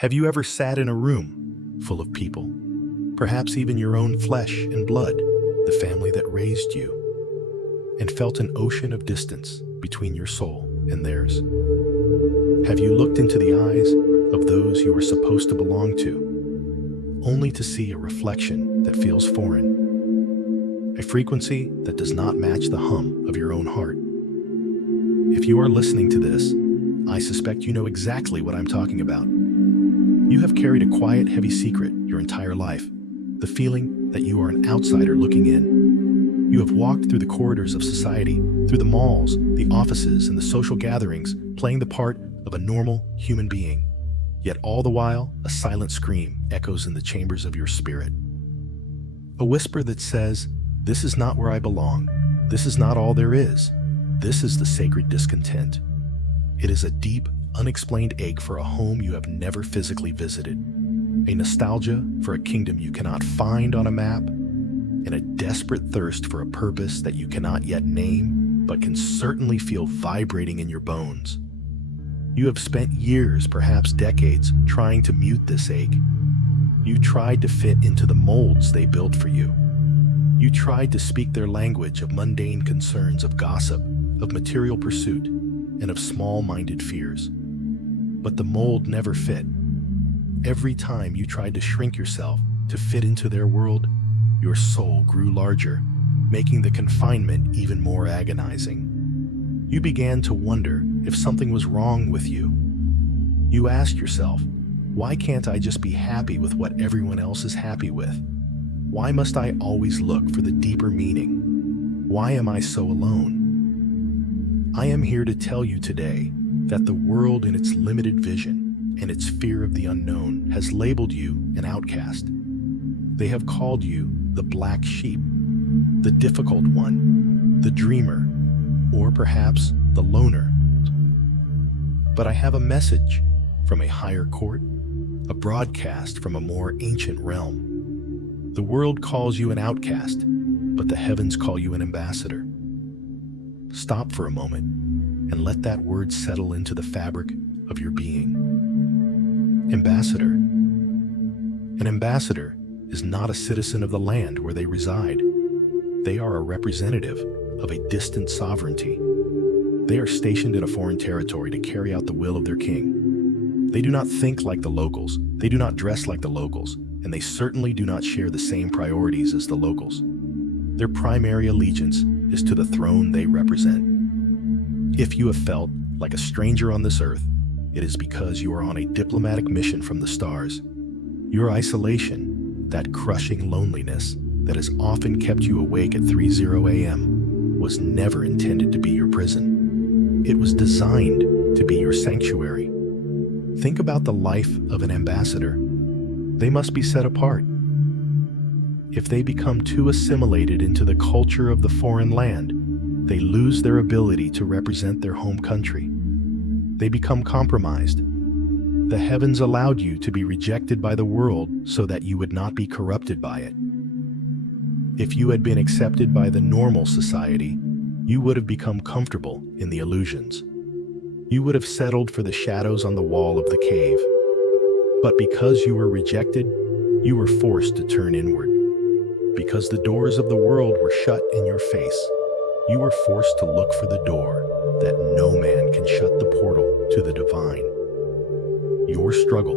Have you ever sat in a room full of people, perhaps even your own flesh and blood, the family that raised you, and felt an ocean of distance between your soul and theirs? Have you looked into the eyes of those you are supposed to belong to, only to see a reflection that feels foreign, a frequency that does not match the hum of your own heart? If you are listening to this, I suspect you know exactly what I'm talking about. You have carried a quiet, heavy secret your entire life, the feeling that you are an outsider looking in. You have walked through the corridors of society, through the malls, the offices, and the social gatherings, playing the part of a normal human being. Yet all the while, a silent scream echoes in the chambers of your spirit. A whisper that says, "This is not where I belong. This is not all there is. This is the sacred discontent." It is a deep, unexplained ache for a home you have never physically visited, a nostalgia for a kingdom you cannot find on a map, and a desperate thirst for a purpose that you cannot yet name, but can certainly feel vibrating in your bones. You have spent years, perhaps decades, trying to mute this ache. You tried to fit into the molds they built for you. You tried to speak their language of mundane concerns, of gossip, of material pursuit, and of small-minded fears. But the mold never fit. Every time you tried to shrink yourself to fit into their world, your soul grew larger, making the confinement even more agonizing. You began to wonder if something was wrong with you. You asked yourself, why can't I just be happy with what everyone else is happy with? Why must I always look for the deeper meaning? Why am I so alone? I am here to tell you today that the world in its limited vision and its fear of the unknown has labeled you an outcast. They have called you the black sheep, the difficult one, the dreamer, or perhaps the loner. But I have a message from a higher court, a broadcast from a more ancient realm. The world calls you an outcast, but the heavens call you an ambassador. Stop for a moment and let that word settle into the fabric of your being. Ambassador. An ambassador is not a citizen of the land where they reside. They are a representative of a distant sovereignty. They are stationed in a foreign territory to carry out the will of their king. They do not think like the locals, they do not dress like the locals, and they certainly do not share the same priorities as the locals. Their primary allegiance is to the throne they represent. If you have felt like a stranger on this earth, it is because you are on a diplomatic mission from the stars. Your isolation, that crushing loneliness that has often kept you awake at 3:00 a.m., was never intended to be your prison. It was designed to be your sanctuary. Think about the life of an ambassador. They must be set apart. If they become too assimilated into the culture of the foreign land, they lose their ability to represent their home country. They become compromised. The heavens allowed you to be rejected by the world so that you would not be corrupted by it. If you had been accepted by the normal society, you would have become comfortable in the illusions. You would have settled for the shadows on the wall of the cave. But because you were rejected, you were forced to turn inward. Because the doors of the world were shut in your face, you were forced to look for the door that no man can shut, the portal to the divine. Your struggle,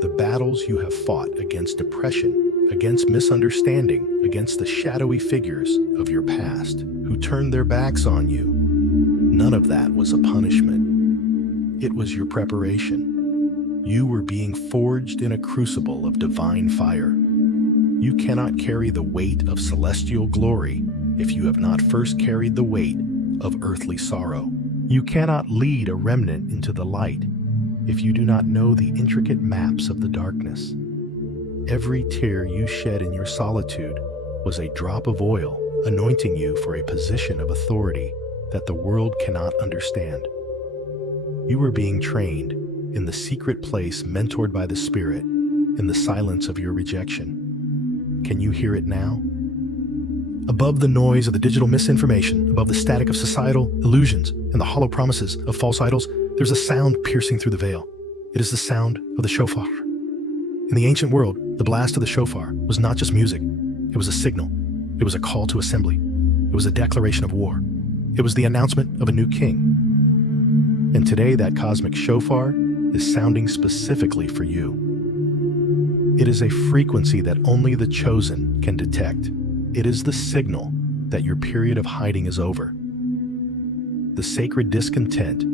the battles you have fought against depression, against misunderstanding, against the shadowy figures of your past who turned their backs on you, none of that was a punishment. It was your preparation. You were being forged in a crucible of divine fire. You cannot carry the weight of celestial glory if you have not first carried the weight of earthly sorrow. You cannot lead a remnant into the light if you do not know the intricate maps of the darkness. Every tear you shed in your solitude was a drop of oil anointing you for a position of authority that the world cannot understand. You were being trained in the secret place, mentored by the Spirit in the silence of your rejection. Can you hear it now? Above the noise of the digital misinformation, above the static of societal illusions and the hollow promises of false idols, there's a sound piercing through the veil. It is the sound of the shofar. In the ancient world, the blast of the shofar was not just music. It was a signal. It was a call to assembly. It was a declaration of war. It was the announcement of a new king. And today, that cosmic shofar is sounding specifically for you. It is a frequency that only the chosen can detect. It is the signal that your period of hiding is over. The sacred discontent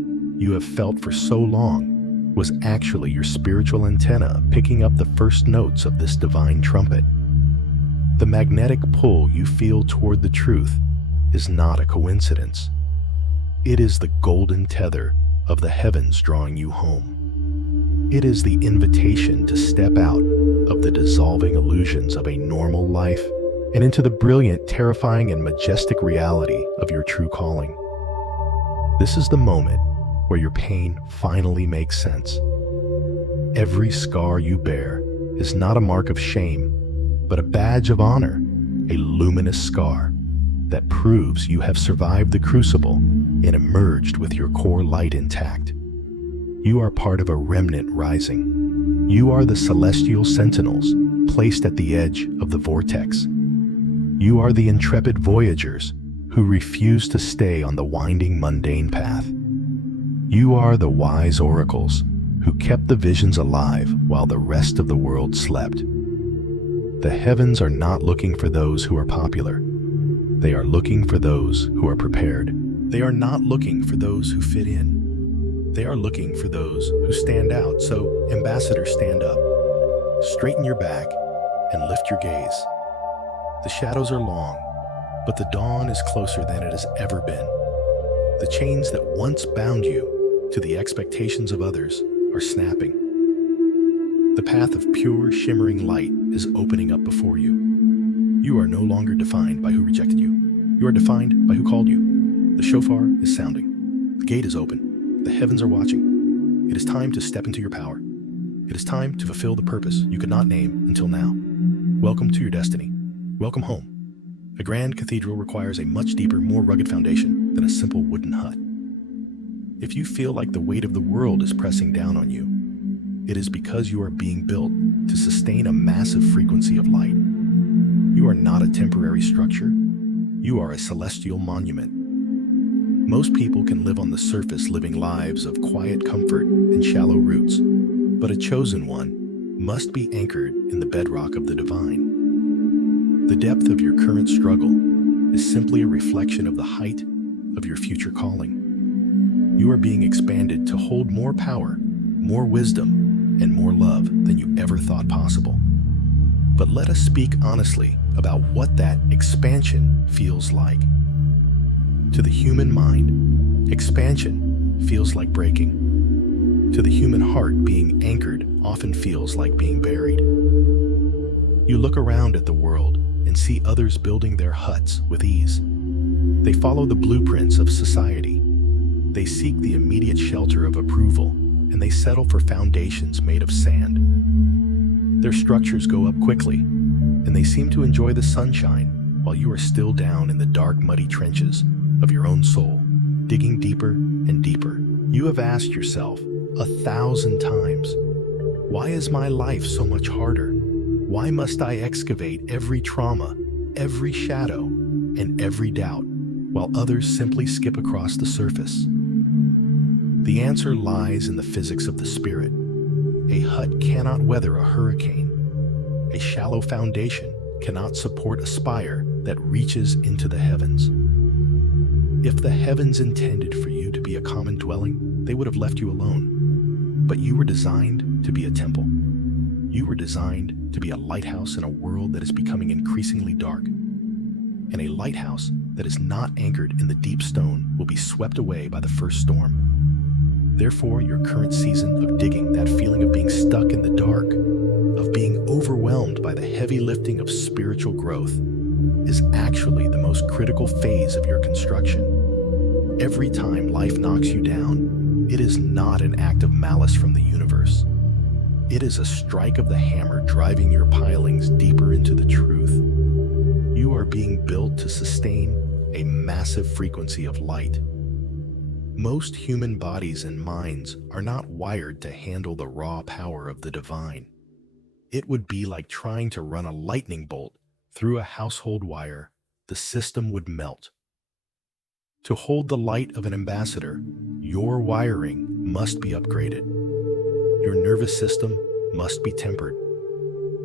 you have felt for so long was actually your spiritual antenna picking up the first notes of this divine trumpet. The magnetic pull you feel toward the truth is not a coincidence. It is the golden tether of the heavens drawing you home. It is the invitation to step out of the dissolving illusions of a normal life and into the brilliant, terrifying, and majestic reality of your true calling. This is the moment where your pain finally makes sense. Every scar you bear is not a mark of shame, but a badge of honor, a luminous scar that proves you have survived the crucible and emerged with your core light intact. You are part of a remnant rising. You are the celestial sentinels placed at the edge of the vortex. You are the intrepid voyagers who refuse to stay on the winding mundane path. You are the wise oracles who kept the visions alive while the rest of the world slept. The heavens are not looking for those who are popular. They are looking for those who are prepared. They are not looking for those who fit in. They are looking for those who stand out. So, ambassador, stand up. Straighten your back and lift your gaze. The shadows are long, but the dawn is closer than it has ever been. The chains that once bound you to the expectations of others are snapping. The path of pure, shimmering light is opening up before you. You are no longer defined by who rejected you. You are defined by who called you. The shofar is sounding. The gate is open. The heavens are watching. It is time to step into your power. It is time to fulfill the purpose you could not name until now. Welcome to your destiny. Welcome home. A grand cathedral requires a much deeper, more rugged foundation than a simple wooden hut. If you feel like the weight of the world is pressing down on you, it is because you are being built to sustain a massive frequency of light. You are not a temporary structure. You are a celestial monument. Most people can live on the surface, living lives of quiet comfort and shallow roots, but a chosen one must be anchored in the bedrock of the divine. The depth of your current struggle is simply a reflection of the height of your future calling. You are being expanded to hold more power, more wisdom, and more love than you ever thought possible. But let us speak honestly about what that expansion feels like. To the human mind, expansion feels like breaking. To the human heart, being anchored often feels like being buried. You look around at the world and see others building their huts with ease. They follow the blueprints of society. They seek the immediate shelter of approval, and they settle for foundations made of sand. Their structures go up quickly, and they seem to enjoy the sunshine while you are still down in the dark, muddy trenches of your own soul, digging deeper and deeper. You have asked yourself 1,000 times, why is my life so much harder? Why must I excavate every trauma, every shadow, and every doubt, while others simply skip across the surface? The answer lies in the physics of the spirit. A hut cannot weather a hurricane. A shallow foundation cannot support a spire that reaches into the heavens. If the heavens intended for you to be a common dwelling, they would have left you alone. But you were designed to be a temple. You were designed to be a lighthouse in a world that is becoming increasingly dark. And a lighthouse that is not anchored in the deep stone will be swept away by the first storm. Therefore, your current season of digging, that feeling of being stuck in the dark, of being overwhelmed by the heavy lifting of spiritual growth, is actually the most critical phase of your construction. Every time life knocks you down, it is not an act of malice from the universe. It is a strike of the hammer driving your pilings deeper into the truth. You are being built to sustain a massive frequency of light. Most human bodies and minds are not wired to handle the raw power of the divine. It would be like trying to run a lightning bolt through a household wire. The system would melt. To hold the light of an ambassador, your wiring must be upgraded. Your nervous system must be tempered.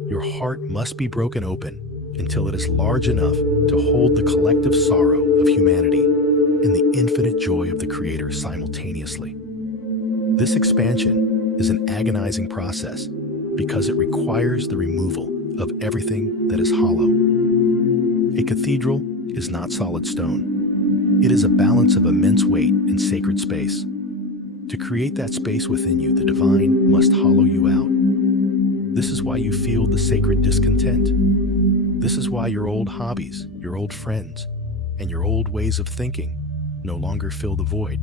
Your heart must be broken open until it is large enough to hold the collective sorrow of humanity and the infinite joy of the Creator simultaneously. This expansion is an agonizing process because it requires the removal of everything that is hollow. A cathedral is not solid stone. It is a balance of immense weight and sacred space. To create that space within you, the divine must hollow you out. This is why you feel the sacred discontent. This is why your old hobbies, your old friends, and your old ways of thinking no longer fill the void.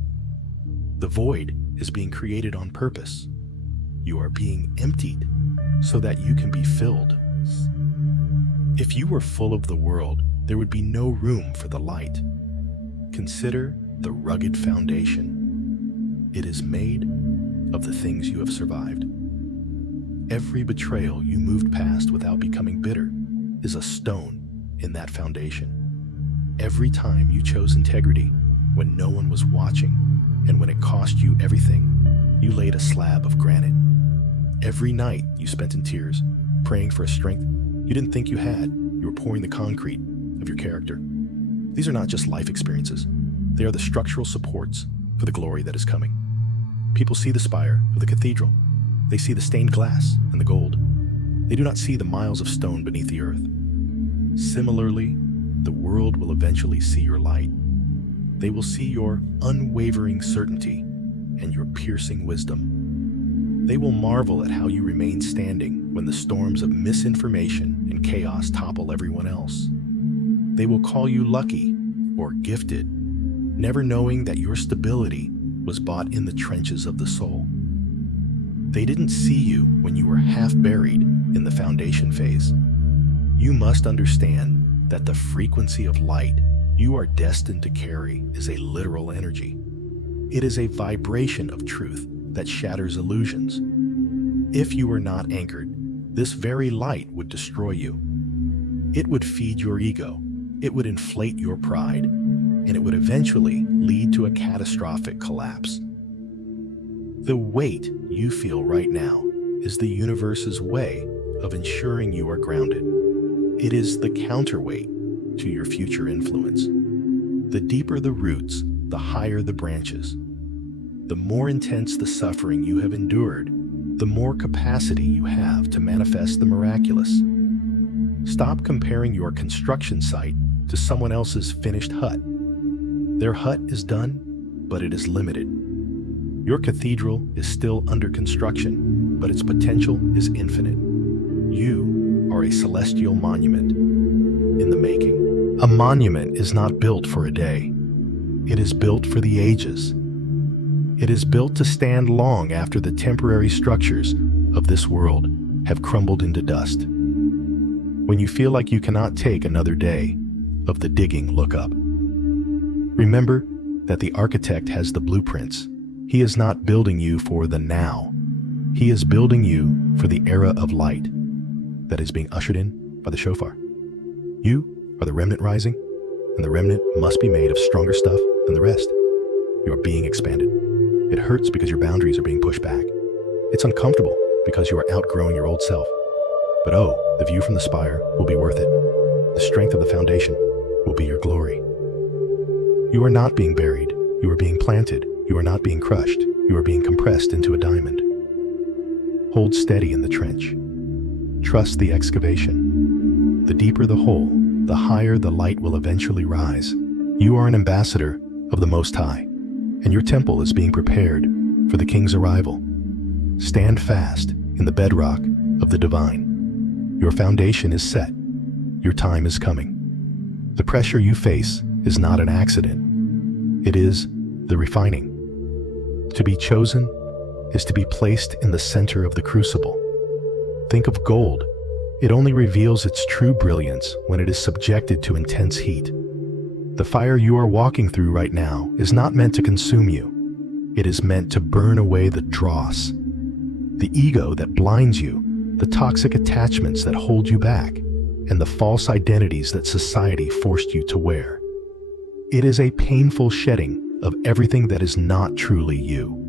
The void is being created on purpose. You are being emptied so that you can be filled. If you were full of the world, there would be no room for the light. Consider the rugged foundation. It is made of the things you have survived. Every betrayal you moved past without becoming bitter is a stone in that foundation. Every time you chose integrity when no one was watching and when it cost you everything, you laid a slab of granite. Every night you spent in tears, praying for a strength you didn't think you had. You were pouring the concrete of your character. These are not just life experiences. They are the structural supports for the glory that is coming. People see the spire of the cathedral. They see the stained glass and the gold. They do not see the miles of stone beneath the earth. Similarly, the world will eventually see your light. They will see your unwavering certainty and your piercing wisdom. They will marvel at how you remain standing when the storms of misinformation and chaos topple everyone else. They will call you lucky or gifted, never knowing that your stability was bought in the trenches of the soul. They didn't see you when you were half buried in the foundation phase. You must understand that the frequency of light you are destined to carry is a literal energy. It is a vibration of truth that shatters illusions. If you were not anchored, this very light would destroy you. It would feed your ego, it would inflate your pride, and it would eventually lead to a catastrophic collapse. The weight you feel right now is the universe's way of ensuring you are grounded. It is the counterweight to your future influence. The deeper the roots, the higher the branches. The more intense the suffering you have endured, the more capacity you have to manifest the miraculous. Stop comparing your construction site to someone else's finished hut. Their hut is done, but it is limited. Your cathedral is still under construction, but its potential is infinite. You are a celestial monument in the making. A monument is not built for a day. It is built for the ages. It is built to stand long after the temporary structures of this world have crumbled into dust. When you feel like you cannot take another day of the digging, look up. Remember that the architect has the blueprints. He is not building you for the now. He is building you for the era of light that is being ushered in by the Shofar. You are the remnant rising, and the remnant must be made of stronger stuff than the rest. You are being expanded. It hurts because your boundaries are being pushed back. It's uncomfortable because you are outgrowing your old self. But oh, the view from the spire will be worth it. The strength of the foundation will be your glory. You are not being buried. You are being planted. You are not being crushed. You are being compressed into a diamond. Hold steady in the trench. Trust the excavation. The deeper the hole, the higher the light will eventually rise. You are an ambassador of the Most High, and your temple is being prepared for the King's arrival. Stand fast in the bedrock of the divine. Your foundation is set. Your time is coming. The pressure you face is not an accident. It is the refining. To be chosen is to be placed in the center of the crucible. Think of gold. It only reveals its true brilliance when it is subjected to intense heat. The fire you are walking through right now is not meant to consume you. It is meant to burn away the dross, the ego that blinds you, the toxic attachments that hold you back, and the false identities that society forced you to wear. It is a painful shedding of everything that is not truly you.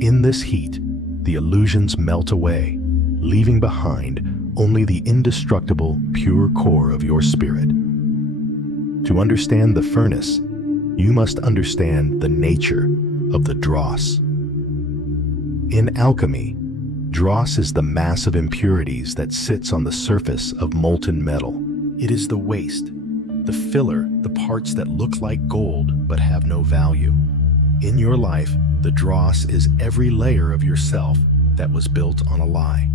In this heat, the illusions melt away, leaving behind only the indestructible, pure core of your spirit. To understand the furnace, you must understand the nature of the dross. In alchemy, dross is the mass of impurities that sits on the surface of molten metal. It is the waste, the filler, the parts that look like gold but have no value. In your life, the dross is every layer of yourself that was built on a lie.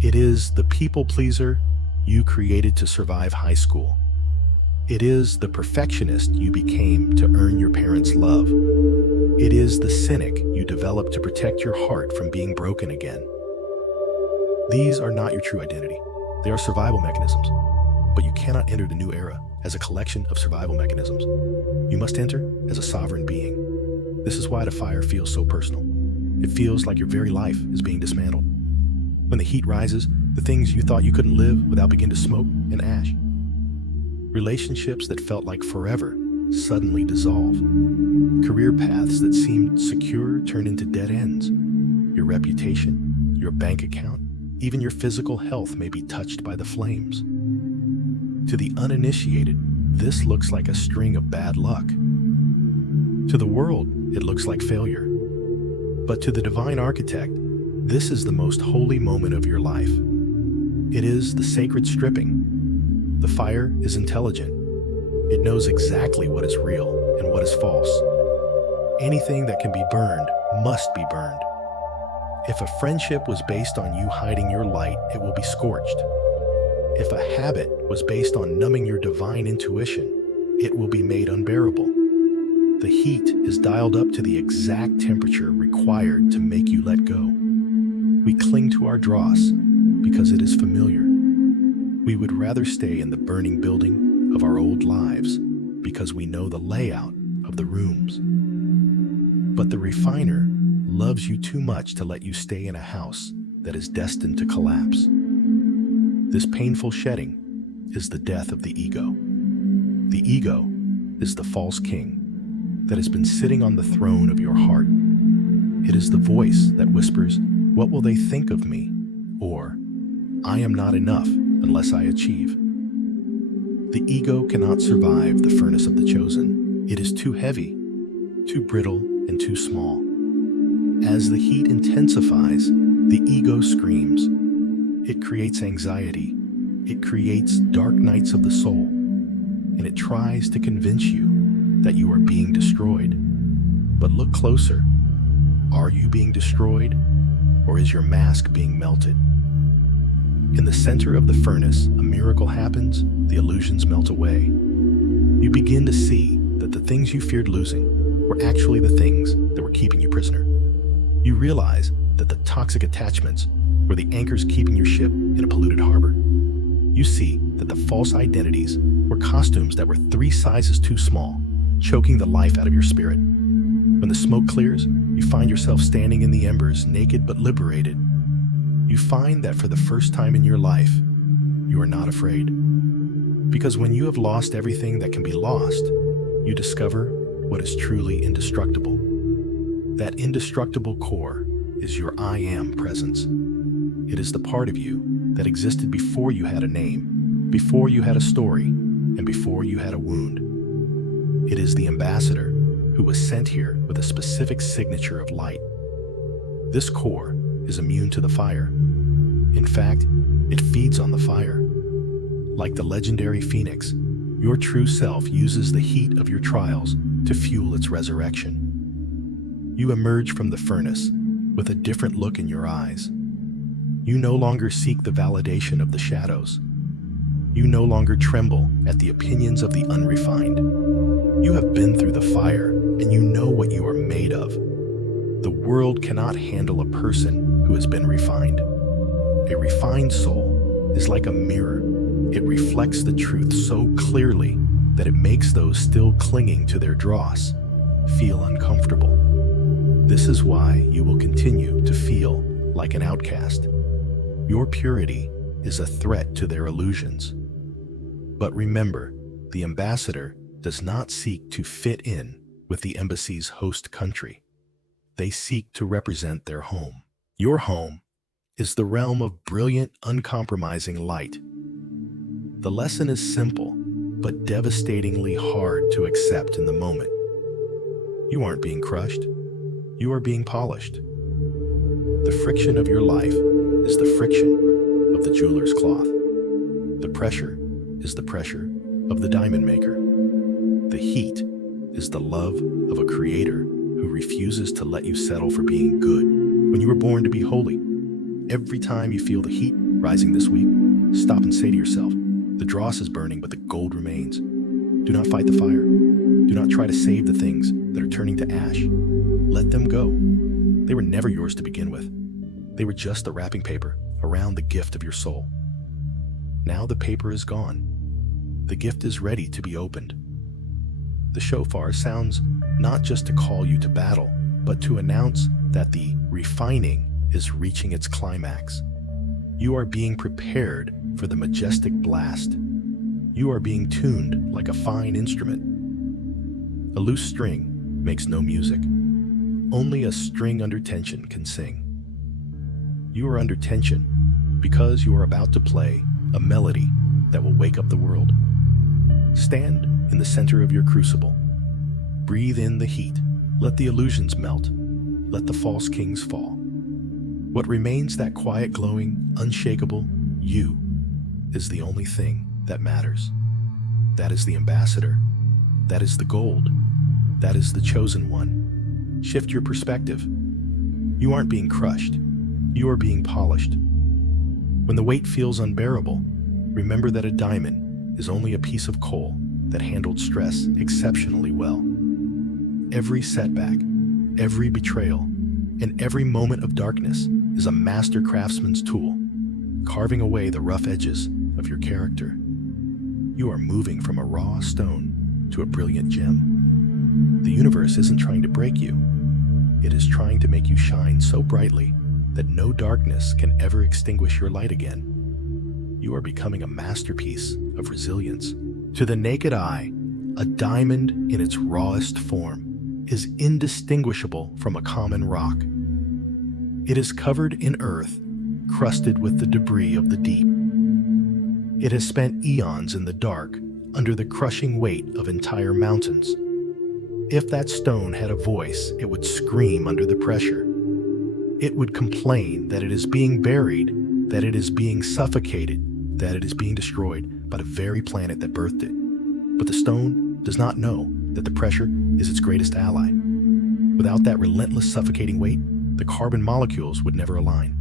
It is the people pleaser you created to survive high school. It is the perfectionist you became to earn your parents' love. It is the cynic you developed to protect your heart from being broken again. These are not your true identity. They are survival mechanisms. But you cannot enter the new era as a collection of survival mechanisms. You must enter as a sovereign being. This is why the fire feels so personal. It feels like your very life is being dismantled. When the heat rises, the things you thought you couldn't live without begin to smoke and ash. Relationships that felt like forever suddenly dissolve. Career paths that seemed secure turn into dead ends. Your reputation, your bank account, even your physical health may be touched by the flames. To the uninitiated, this looks like a string of bad luck. To the world, it looks like failure. But to the divine architect, this is the most holy moment of your life. It is the sacred stripping. The fire is intelligent. It knows exactly what is real and what is false. Anything that can be burned must be burned. If a friendship was based on you hiding your light, it will be scorched. If a habit was based on numbing your divine intuition, it will be made unbearable. The heat is dialed up to the exact temperature required to make you let go. We cling to our dross because it is familiar. We would rather stay in the burning building of our old lives because we know the layout of the rooms. But the refiner loves you too much to let you stay in a house that is destined to collapse. This painful shedding is the death of the ego. The ego is the false king that has been sitting on the throne of your heart. It is the voice that whispers, "What will they think of me?" Or, "I am not enough unless I achieve." The ego cannot survive the furnace of the chosen. It is too heavy, too brittle, and too small. As the heat intensifies, the ego screams. It creates anxiety. It creates dark nights of the soul. And it tries to convince you that you are being destroyed. But look closer. Are you being destroyed? Or is your mask being melted? In the center of the furnace, a miracle happens, the illusions melt away. You begin to see that the things you feared losing were actually the things that were keeping you prisoner. You realize that the toxic attachments were the anchors keeping your ship in a polluted harbor. You see that the false identities were costumes that were 3 sizes too small, choking the life out of your spirit. When the smoke clears, you find yourself standing in the embers, naked but liberated. You find that for the first time in your life, you are not afraid. Because when you have lost everything that can be lost, you discover what is truly indestructible. That indestructible core is your I am presence. It is the part of you that existed before you had a name, before you had a story, and before you had a wound. It is the ambassador who was sent here with a specific signature of light. This core is immune to the fire. In fact, it feeds on the fire. Like the legendary phoenix, your true self uses the heat of your trials to fuel its resurrection. You emerge from the furnace with a different look in your eyes. You no longer seek the validation of the shadows. You no longer tremble at the opinions of the unrefined. You have been through the fire, and you know what you are made of. The world cannot handle a person who has been refined. A refined soul is like a mirror. It reflects the truth so clearly that it makes those still clinging to their dross feel uncomfortable. This is why you will continue to feel like an outcast. Your purity is a threat to their illusions. But remember, the ambassador does not seek to fit in with the embassy's host country. They seek to represent their home. Your home is the realm of brilliant, uncompromising light. The lesson is simple, but devastatingly hard to accept in the moment. You aren't being crushed. You are being polished. The friction of your life is the friction of the jeweler's cloth. The pressure is the pressure of the diamond maker. The heat is the love of a creator who refuses to let you settle for being good when you were born to be holy. Every time you feel the heat rising this week, stop and say to yourself, the dross is burning, but the gold remains. Do not fight the fire. Do not try to save the things that are turning to ash. Let them go. They were never yours to begin with. They were just the wrapping paper around the gift of your soul. Now the paper is gone. The gift is ready to be opened. The shofar sounds not just to call you to battle, but to announce that the refining is reaching its climax. You are being prepared for the majestic blast. You are being tuned like a fine instrument. A loose string makes no music. Only a string under tension can sing. You are under tension because you are about to play a melody that will wake up the world. Stand in the center of your crucible. Breathe in the heat. Let the illusions melt. Let the false kings fall. What remains, that quiet, glowing, unshakable you, is the only thing that matters. That is the ambassador. That is the gold. That is the chosen one. Shift your perspective. You aren't being crushed. You are being polished. When the weight feels unbearable, remember that a diamond is only a piece of coal that handled stress exceptionally well. Every setback, every betrayal, and every moment of darkness is a master craftsman's tool, carving away the rough edges of your character. You are moving from a raw stone to a brilliant gem. The universe isn't trying to break you. It is trying to make you shine so brightly that no darkness can ever extinguish your light again. You are becoming a masterpiece of resilience. To the naked eye, a diamond in its rawest form is indistinguishable from a common rock. It is covered in earth, crusted with the debris of the deep. It has spent eons in the dark, under the crushing weight of entire mountains. If that stone had a voice, it would scream under the pressure. It would complain that it is being buried, that it is being suffocated, that it is being destroyed by the very planet that birthed it. But the stone does not know that the pressure is its greatest ally. Without that relentless suffocating weight, the carbon molecules would never align.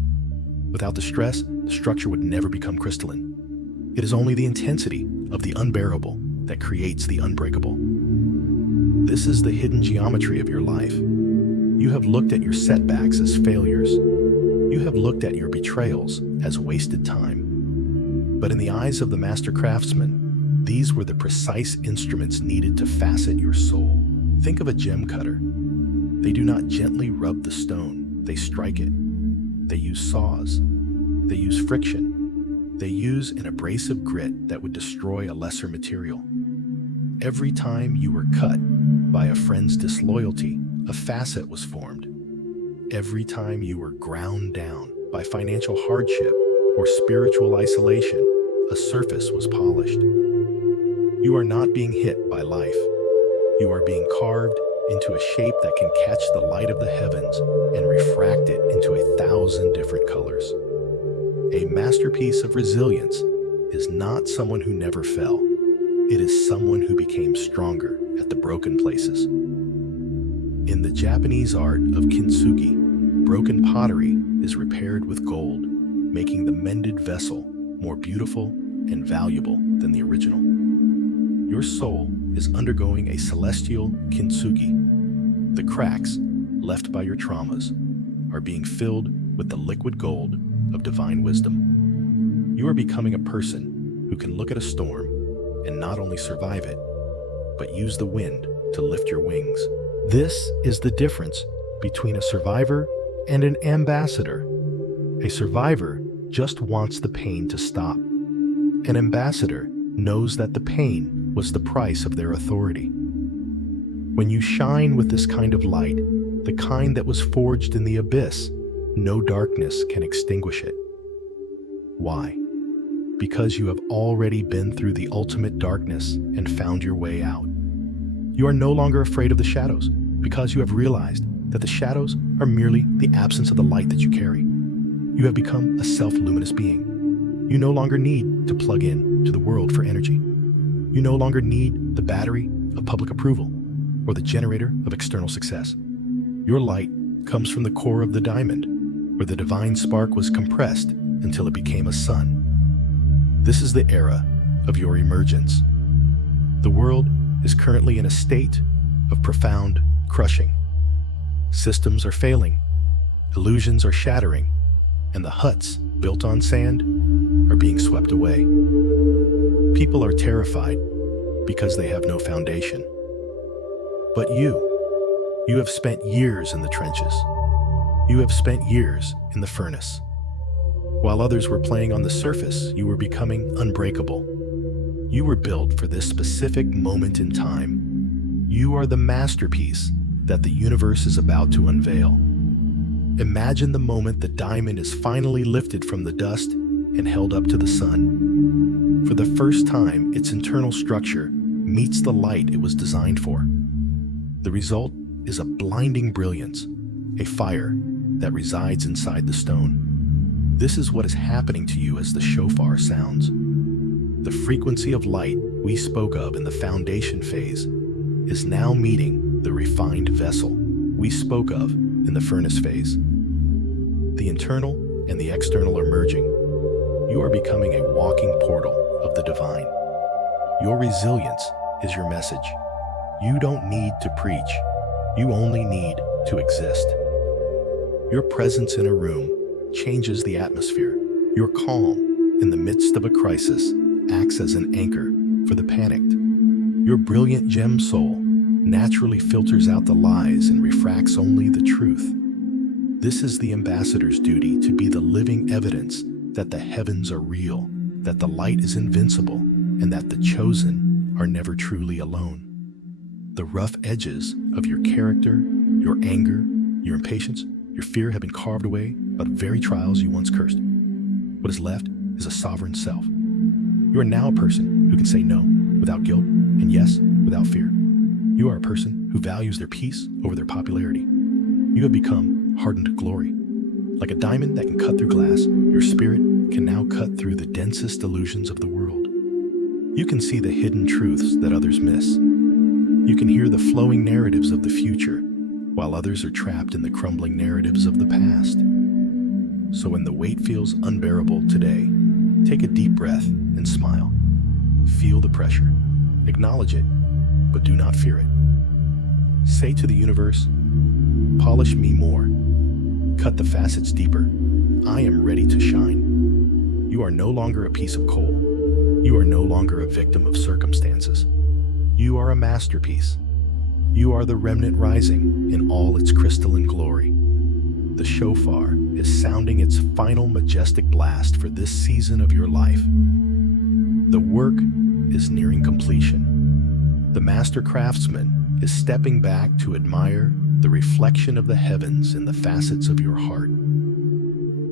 Without the stress, the structure would never become crystalline. It is only the intensity of the unbearable that creates the unbreakable. This is the hidden geometry of your life. You have looked at your setbacks as failures. You have looked at your betrayals as wasted time. But in the eyes of the master craftsman, these were the precise instruments needed to facet your soul. Think of a gem cutter. They do not gently rub the stone, they strike it. They use saws. They use friction. They use an abrasive grit that would destroy a lesser material. Every time you were cut by a friend's disloyalty, a facet was formed. Every time you were ground down by financial hardship or spiritual isolation, a surface was polished. You are not being hit by life. You are being carved into a shape that can catch the light of the heavens and refract it into 1,000 different colors. A masterpiece of resilience is not someone who never fell. It is someone who became stronger at the broken places. In the Japanese art of kintsugi, broken pottery is repaired with gold, making the mended vessel more beautiful and valuable than the original. Your soul is undergoing a celestial kintsugi. The cracks left by your traumas are being filled with the liquid gold of divine wisdom. You are becoming a person who can look at a storm and not only survive it, but use the wind to lift your wings. This is the difference between a survivor and an ambassador. A survivor just wants the pain to stop. An ambassador knows that the pain was the price of their authority. When you shine with this kind of light, the kind that was forged in the abyss, no darkness can extinguish it. Why? Because you have already been through the ultimate darkness and found your way out. You are no longer afraid of the shadows, because you have realized that the shadows are merely the absence of the light that you carry. You have become a self-luminous being. You no longer need to plug in to the world for energy. You no longer need the battery of public approval or the generator of external success. Your light comes from the core of the diamond, where the divine spark was compressed until it became a sun. This is the era of your emergence. The world is currently in a state of profound crushing. Systems are failing, illusions are shattering, and the huts built on sand are being swept away. People are terrified because they have no foundation. But you have spent years in the trenches. You have spent years in the furnace. While others were playing on the surface, you were becoming unbreakable. You were built for this specific moment in time. You are the masterpiece that the universe is about to unveil. Imagine the moment the diamond is finally lifted from the dust and held up to the sun. For the first time, its internal structure meets the light it was designed for. The result is a blinding brilliance, a fire that resides inside the stone. This is what is happening to you as the shofar sounds. The frequency of light we spoke of in the foundation phase is now meeting the refined vessel we spoke of in the furnace phase. The internal and the external are merging. You are becoming a walking portal of the divine. Your resilience is your message. You don't need to preach. You only need to exist. Your presence in a room changes the atmosphere. Your calm in the midst of a crisis acts as an anchor for the panicked. Your brilliant gem soul naturally filters out the lies and refracts only the truth. This is the ambassador's duty, to be the living evidence that the heavens are real, that the light is invincible, and that the chosen are never truly alone. The rough edges of your character, your anger, your impatience, your fear have been carved away by the very trials you once cursed. What is left is a sovereign self. You are now a person who can say no without guilt and yes without fear. You are a person who values their peace over their popularity. You have become hardened to glory. Like a diamond that can cut through glass, your spirit can now cut through the densest illusions of the world. You can see the hidden truths that others miss. You can hear the flowing narratives of the future, while others are trapped in the crumbling narratives of the past. So when the weight feels unbearable today, take a deep breath and smile. Feel the pressure. Acknowledge it, but do not fear it. Say to the universe, polish me more. Cut the facets deeper. I am ready to shine. You are no longer a piece of coal. You are no longer a victim of circumstances. You are a masterpiece. You are the remnant rising in all its crystalline glory. The shofar is sounding its final majestic blast for this season of your life. The work is nearing completion. The master craftsman is stepping back to admire the reflection of the heavens in the facets of your heart.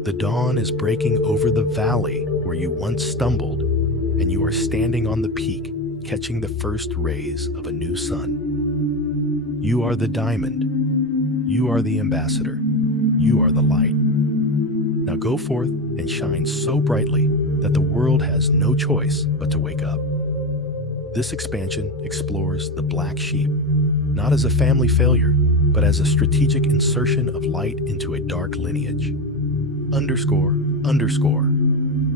The dawn is breaking over the valley where you once stumbled, and you are standing on the peak, catching the first rays of a new sun. You are the diamond. You are the ambassador. You are the light. Now go forth and shine so brightly that the world has no choice but to wake up. This expansion explores the black sheep, not as a family failure, but as a strategic insertion of light into a dark lineage. Underscore, underscore,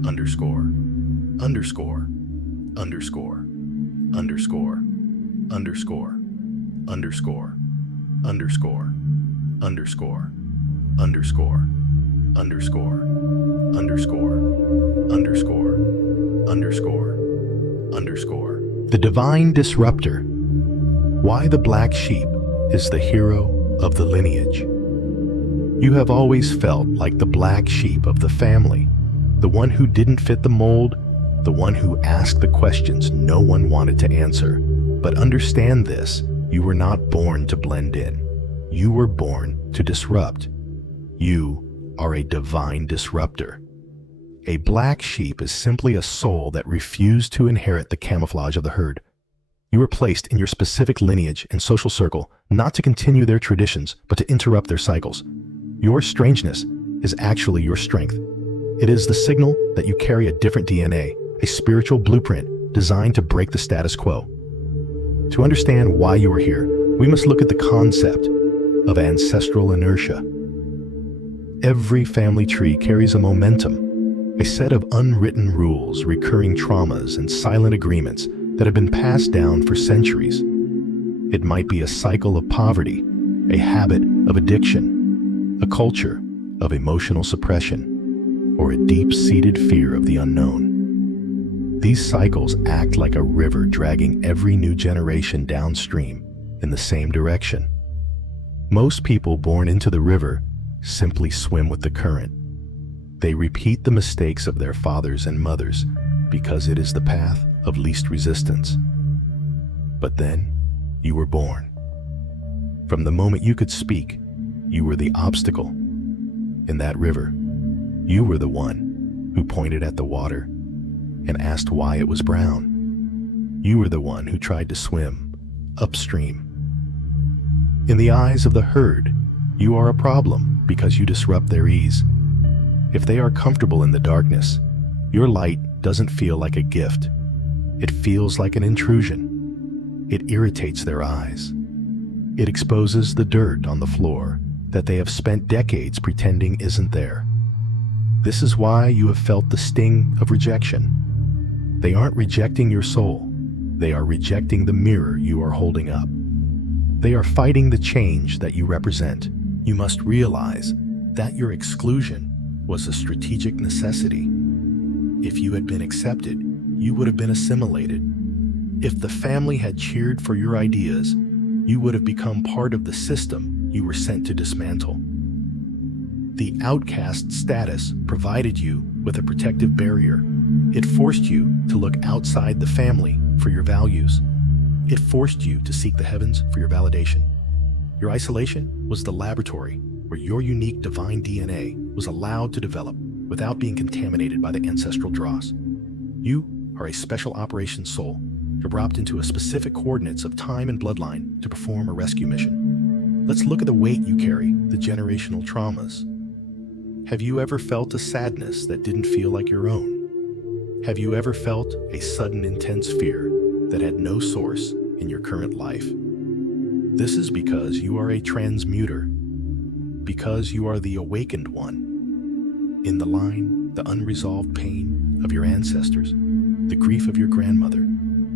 underscore, underscore, underscore, underscore, underscore, underscore, underscore, underscore, underscore, underscore, underscore, underscore, underscore, underscore. The divine disruptor. Why the black sheep is the hero of the lineage. You have always felt like the black sheep of the family, the one who didn't fit the mold, the one who asked the questions no one wanted to answer. But understand this, you were not born to blend in. You were born to disrupt. You are a divine disruptor. A black sheep is simply a soul that refused to inherit the camouflage of the herd. You were placed in your specific lineage and social circle, not to continue their traditions, but to interrupt their cycles. Your strangeness is actually your strength. It is the signal that you carry a different DNA, a spiritual blueprint designed to break the status quo. To understand why you are here, we must look at the concept of ancestral inertia. Every family tree carries a momentum, a set of unwritten rules, recurring traumas, and silent agreements that have been passed down for centuries. It might be a cycle of poverty, a habit of addiction, a culture of emotional suppression, or a deep-seated fear of the unknown. These cycles act like a river dragging every new generation downstream in the same direction. Most people born into the river simply swim with the current. They repeat the mistakes of their fathers and mothers because it is the path of least resistance. But then, you were born. From the moment you could speak, you were the obstacle. In that river, you were the one who pointed at the water and asked why it was brown. You were the one who tried to swim upstream. In the eyes of the herd, you are a problem because you disrupt their ease. If they are comfortable in the darkness, your light doesn't feel like a gift. It feels like an intrusion. It irritates their eyes. It exposes the dirt on the floor that they have spent decades pretending isn't there. This is why you have felt the sting of rejection. They aren't rejecting your soul. They are rejecting the mirror you are holding up. They are fighting the change that you represent. You must realize that your exclusion was a strategic necessity. If you had been accepted, you would have been assimilated. If the family had cheered for your ideas, you would have become part of the system you were sent to dismantle. The outcast status provided you with a protective barrier. It forced you to look outside the family for your values. It forced you to seek the heavens for your validation. Your isolation was the laboratory where your unique divine DNA was allowed to develop without being contaminated by the ancestral dross. You are a special operations soul. You're dropped into a specific coordinates of time and bloodline to perform a rescue mission. Let's look at the weight you carry, the generational traumas. Have you ever felt a sadness that didn't feel like your own? Have you ever felt a sudden intense fear that had no source in your current life? This is because you are a transmuter, because you are the awakened one. In the line, the unresolved pain of your ancestors, the grief of your grandmother,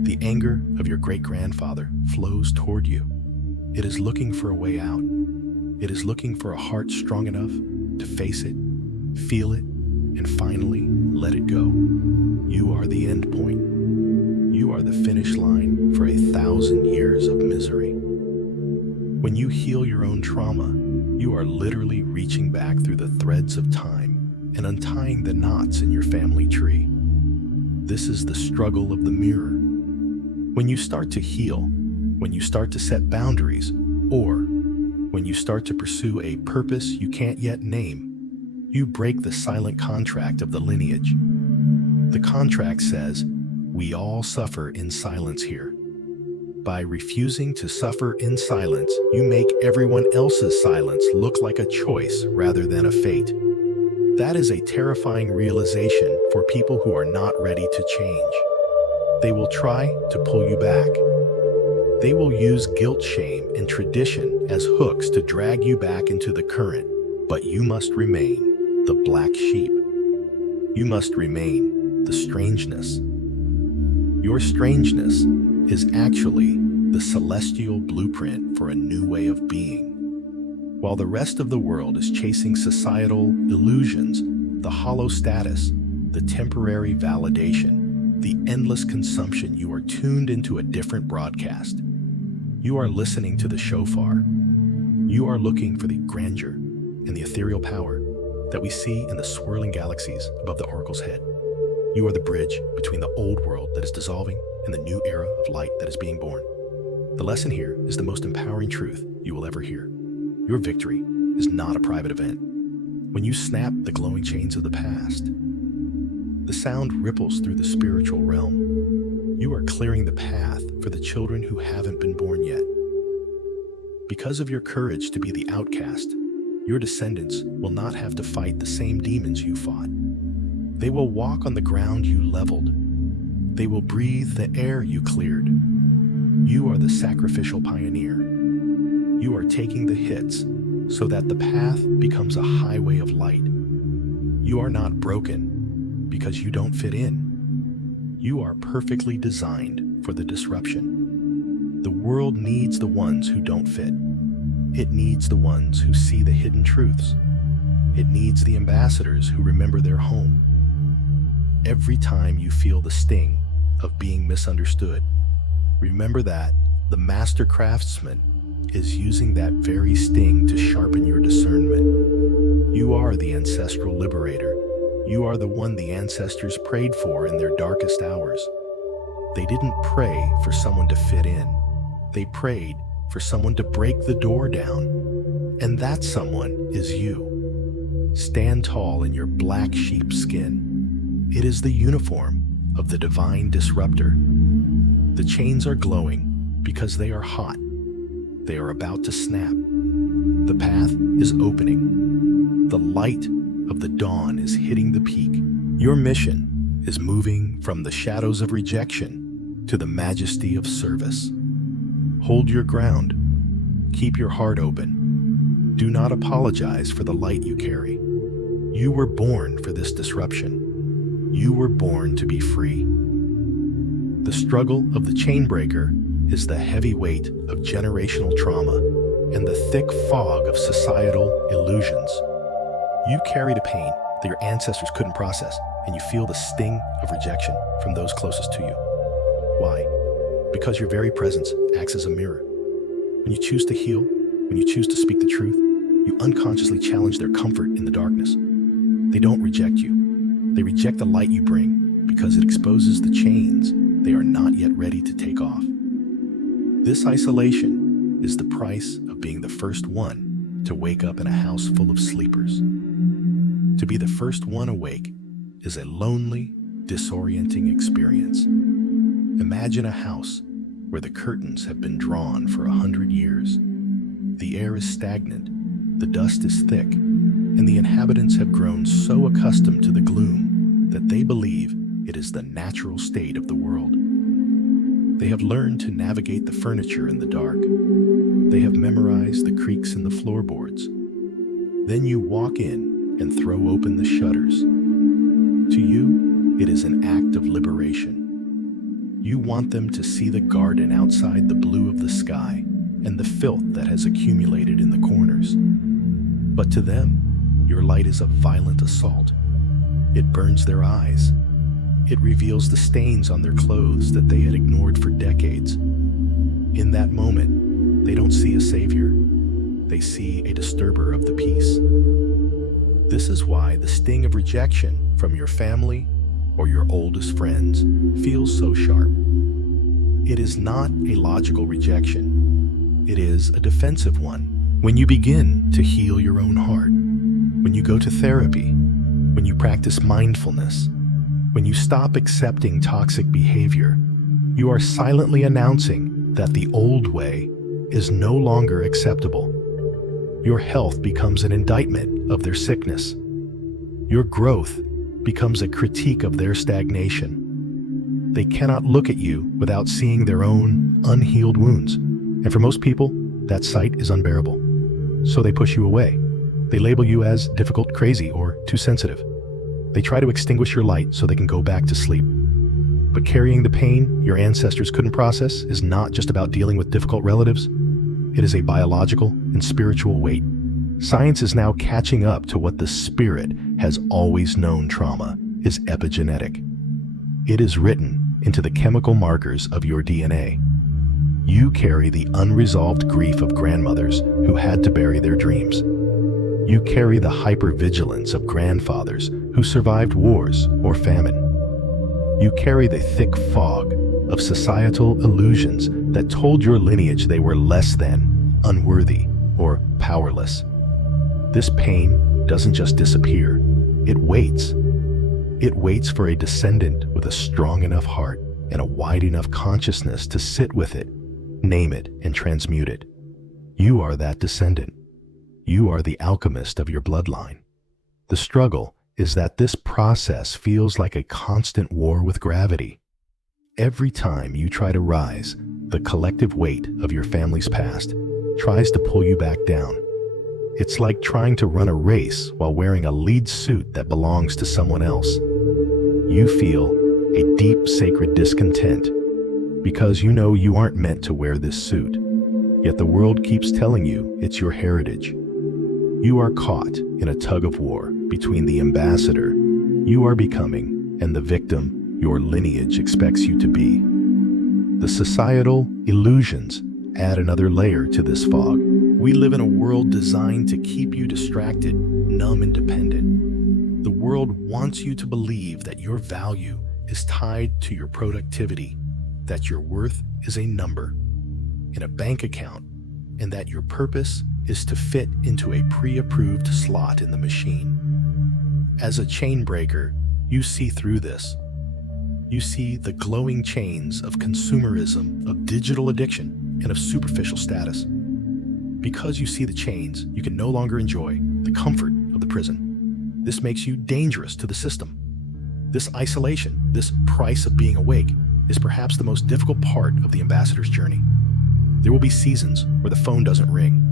the anger of your great-grandfather flows toward you. It is looking for a way out. It is looking for a heart strong enough to face it, feel it, and finally let it go. You are the end point. You are the finish line for 1,000 years of misery. When you heal your own trauma, you are literally reaching back through the threads of time and untying the knots in your family tree. This is the struggle of the mirror. When you start to heal, when you start to set boundaries, or when you start to pursue a purpose you can't yet name, you break the silent contract of the lineage. The contract says, we all suffer in silence here. By refusing to suffer in silence, you make everyone else's silence look like a choice rather than a fate. That is a terrifying realization for people who are not ready to change. They will try to pull you back. They will use guilt, shame, and tradition as hooks to drag you back into the current, but you must remain the black sheep. You must remain the strangeness. Your strangeness is actually the celestial blueprint for a new way of being. While the rest of the world is chasing societal illusions, the hollow status, the temporary validation, the endless consumption, you are tuned into a different broadcast. You are listening to the Shofar. You are looking for the grandeur and the ethereal power that we see in the swirling galaxies above the oracle's head. You are the bridge between the old world that is dissolving and the new era of light that is being born. The lesson here is the most empowering truth you will ever hear. Your victory is not a private event. When you snap the glowing chains of the past, the sound ripples through the spiritual realm. You are clearing the path for the children who haven't been born yet. Because of your courage to be the outcast, your descendants will not have to fight the same demons you fought. They will walk on the ground you leveled. They will breathe the air you cleared. You are the sacrificial pioneer. You are taking the hits so that the path becomes a highway of light. You are not broken because you don't fit in. You are perfectly designed for the disruption. The world needs the ones who don't fit. It needs the ones who see the hidden truths. It needs the ambassadors who remember their home. Every time you feel the sting of being misunderstood, remember that the master craftsman is using that very sting to sharpen your discernment. You are the ancestral liberator. You are the one the ancestors prayed for in their darkest hours. They didn't pray for someone to fit in. They prayed for someone to break the door down. And that someone is you. Stand tall in your black sheep skin. It is the uniform of the divine disruptor. The chains are glowing because they are hot. They are about to snap. The path is opening. The light of the dawn is hitting the peak. Your mission is moving from the shadows of rejection to the majesty of service. Hold your ground. Keep your heart open. Do not apologize for the light you carry. You were born for this disruption. You were born to be free. The struggle of the chain-breaker is the heavy weight of generational trauma and the thick fog of societal illusions. You carried a pain that your ancestors couldn't process, and you feel the sting of rejection from those closest to you. Why? Because your very presence acts as a mirror. When you choose to heal, when you choose to speak the truth, you unconsciously challenge their comfort in the darkness. They don't reject you. They reject the light you bring because it exposes the chains they are not yet ready to take off. This isolation is the price of being the first one to wake up in a house full of sleepers. To be the first one awake is a lonely, disorienting experience. Imagine a house where the curtains have been drawn for 100 years. The air is stagnant, the dust is thick, and the inhabitants have grown so accustomed to the gloom that they believe it is the natural state of the world. They have learned to navigate the furniture in the dark. They have memorized the creaks in the floorboards. Then you walk in and throw open the shutters. To you, it is an act of liberation. You want them to see the garden outside the blue of the sky and the filth that has accumulated in the corners. But to them, your light is a violent assault. It burns their eyes. It reveals the stains on their clothes that they had ignored for decades. In that moment, they don't see a savior. They see a disturber of the peace. This is why the sting of rejection from your family or your oldest friends feels so sharp. It is not a logical rejection. It is a defensive one. When you begin to heal your own heart, when you go to therapy, when you practice mindfulness, when you stop accepting toxic behavior, you are silently announcing that the old way is no longer acceptable. Your health becomes an indictment of their sickness. Your growth becomes a critique of their stagnation. They cannot look at you without seeing their own unhealed wounds. And for most people, that sight is unbearable. So they push you away. They label you as difficult, crazy, or too sensitive. They try to extinguish your light so they can go back to sleep. But carrying the pain your ancestors couldn't process is not just about dealing with difficult relatives. It is a biological and spiritual weight. Science is now catching up to what the spirit has always known. Trauma is epigenetic. It is written into the chemical markers of your DNA. You carry the unresolved grief of grandmothers who had to bury their dreams. You carry the hypervigilance of grandfathers who survived wars or famine. You carry the thick fog of societal illusions that told your lineage they were less than, unworthy, or powerless. This pain doesn't just disappear, it waits. It waits for a descendant with a strong enough heart and a wide enough consciousness to sit with it, name it, and transmute it. You are that descendant. You are the alchemist of your bloodline. The struggle is that this process feels like a constant war with gravity. Every time you try to rise, the collective weight of your family's past tries to pull you back down. It's like trying to run a race while wearing a lead suit that belongs to someone else. You feel a deep sacred discontent because you know you aren't meant to wear this suit, yet the world keeps telling you it's your heritage. You are caught in a tug of war between the ambassador you are becoming and the victim your lineage expects you to be. The societal illusions add another layer to this fog. We live in a world designed to keep you distracted, numb, and dependent. The world wants you to believe that your value is tied to your productivity, that your worth is a number in a bank account, and that your purpose is to fit into a pre-approved slot in the machine. As a chain breaker, you see through this. You see the glowing chains of consumerism, of digital addiction, and of superficial status. Because you see the chains, you can no longer enjoy the comfort of the prison. This makes you dangerous to the system. This isolation, this price of being awake, is perhaps the most difficult part of the ambassador's journey. There will be seasons where the phone doesn't ring.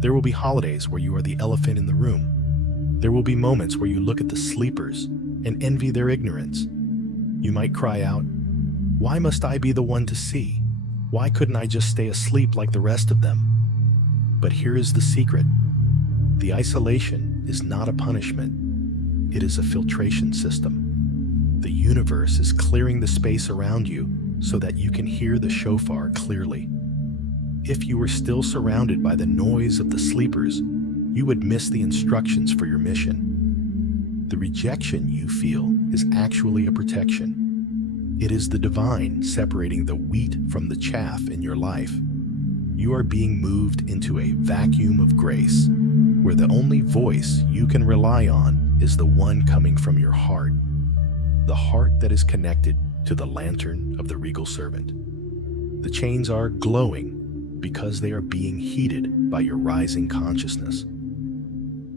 There will be holidays where you are the elephant in the room. There will be moments where you look at the sleepers and envy their ignorance. You might cry out, "Why must I be the one to see? Why couldn't I just stay asleep like the rest of them?" But here is the secret. The isolation is not a punishment. It is a filtration system. The universe is clearing the space around you so that you can hear the shofar clearly. If you were still surrounded by the noise of the sleepers, you would miss the instructions for your mission. The rejection you feel is actually a protection. It is the divine separating the wheat from the chaff in your life. You are being moved into a vacuum of grace, where the only voice you can rely on is the one coming from your heart, the heart that is connected to the lantern of the regal servant. The chains are glowing because they are being heated by your rising consciousness.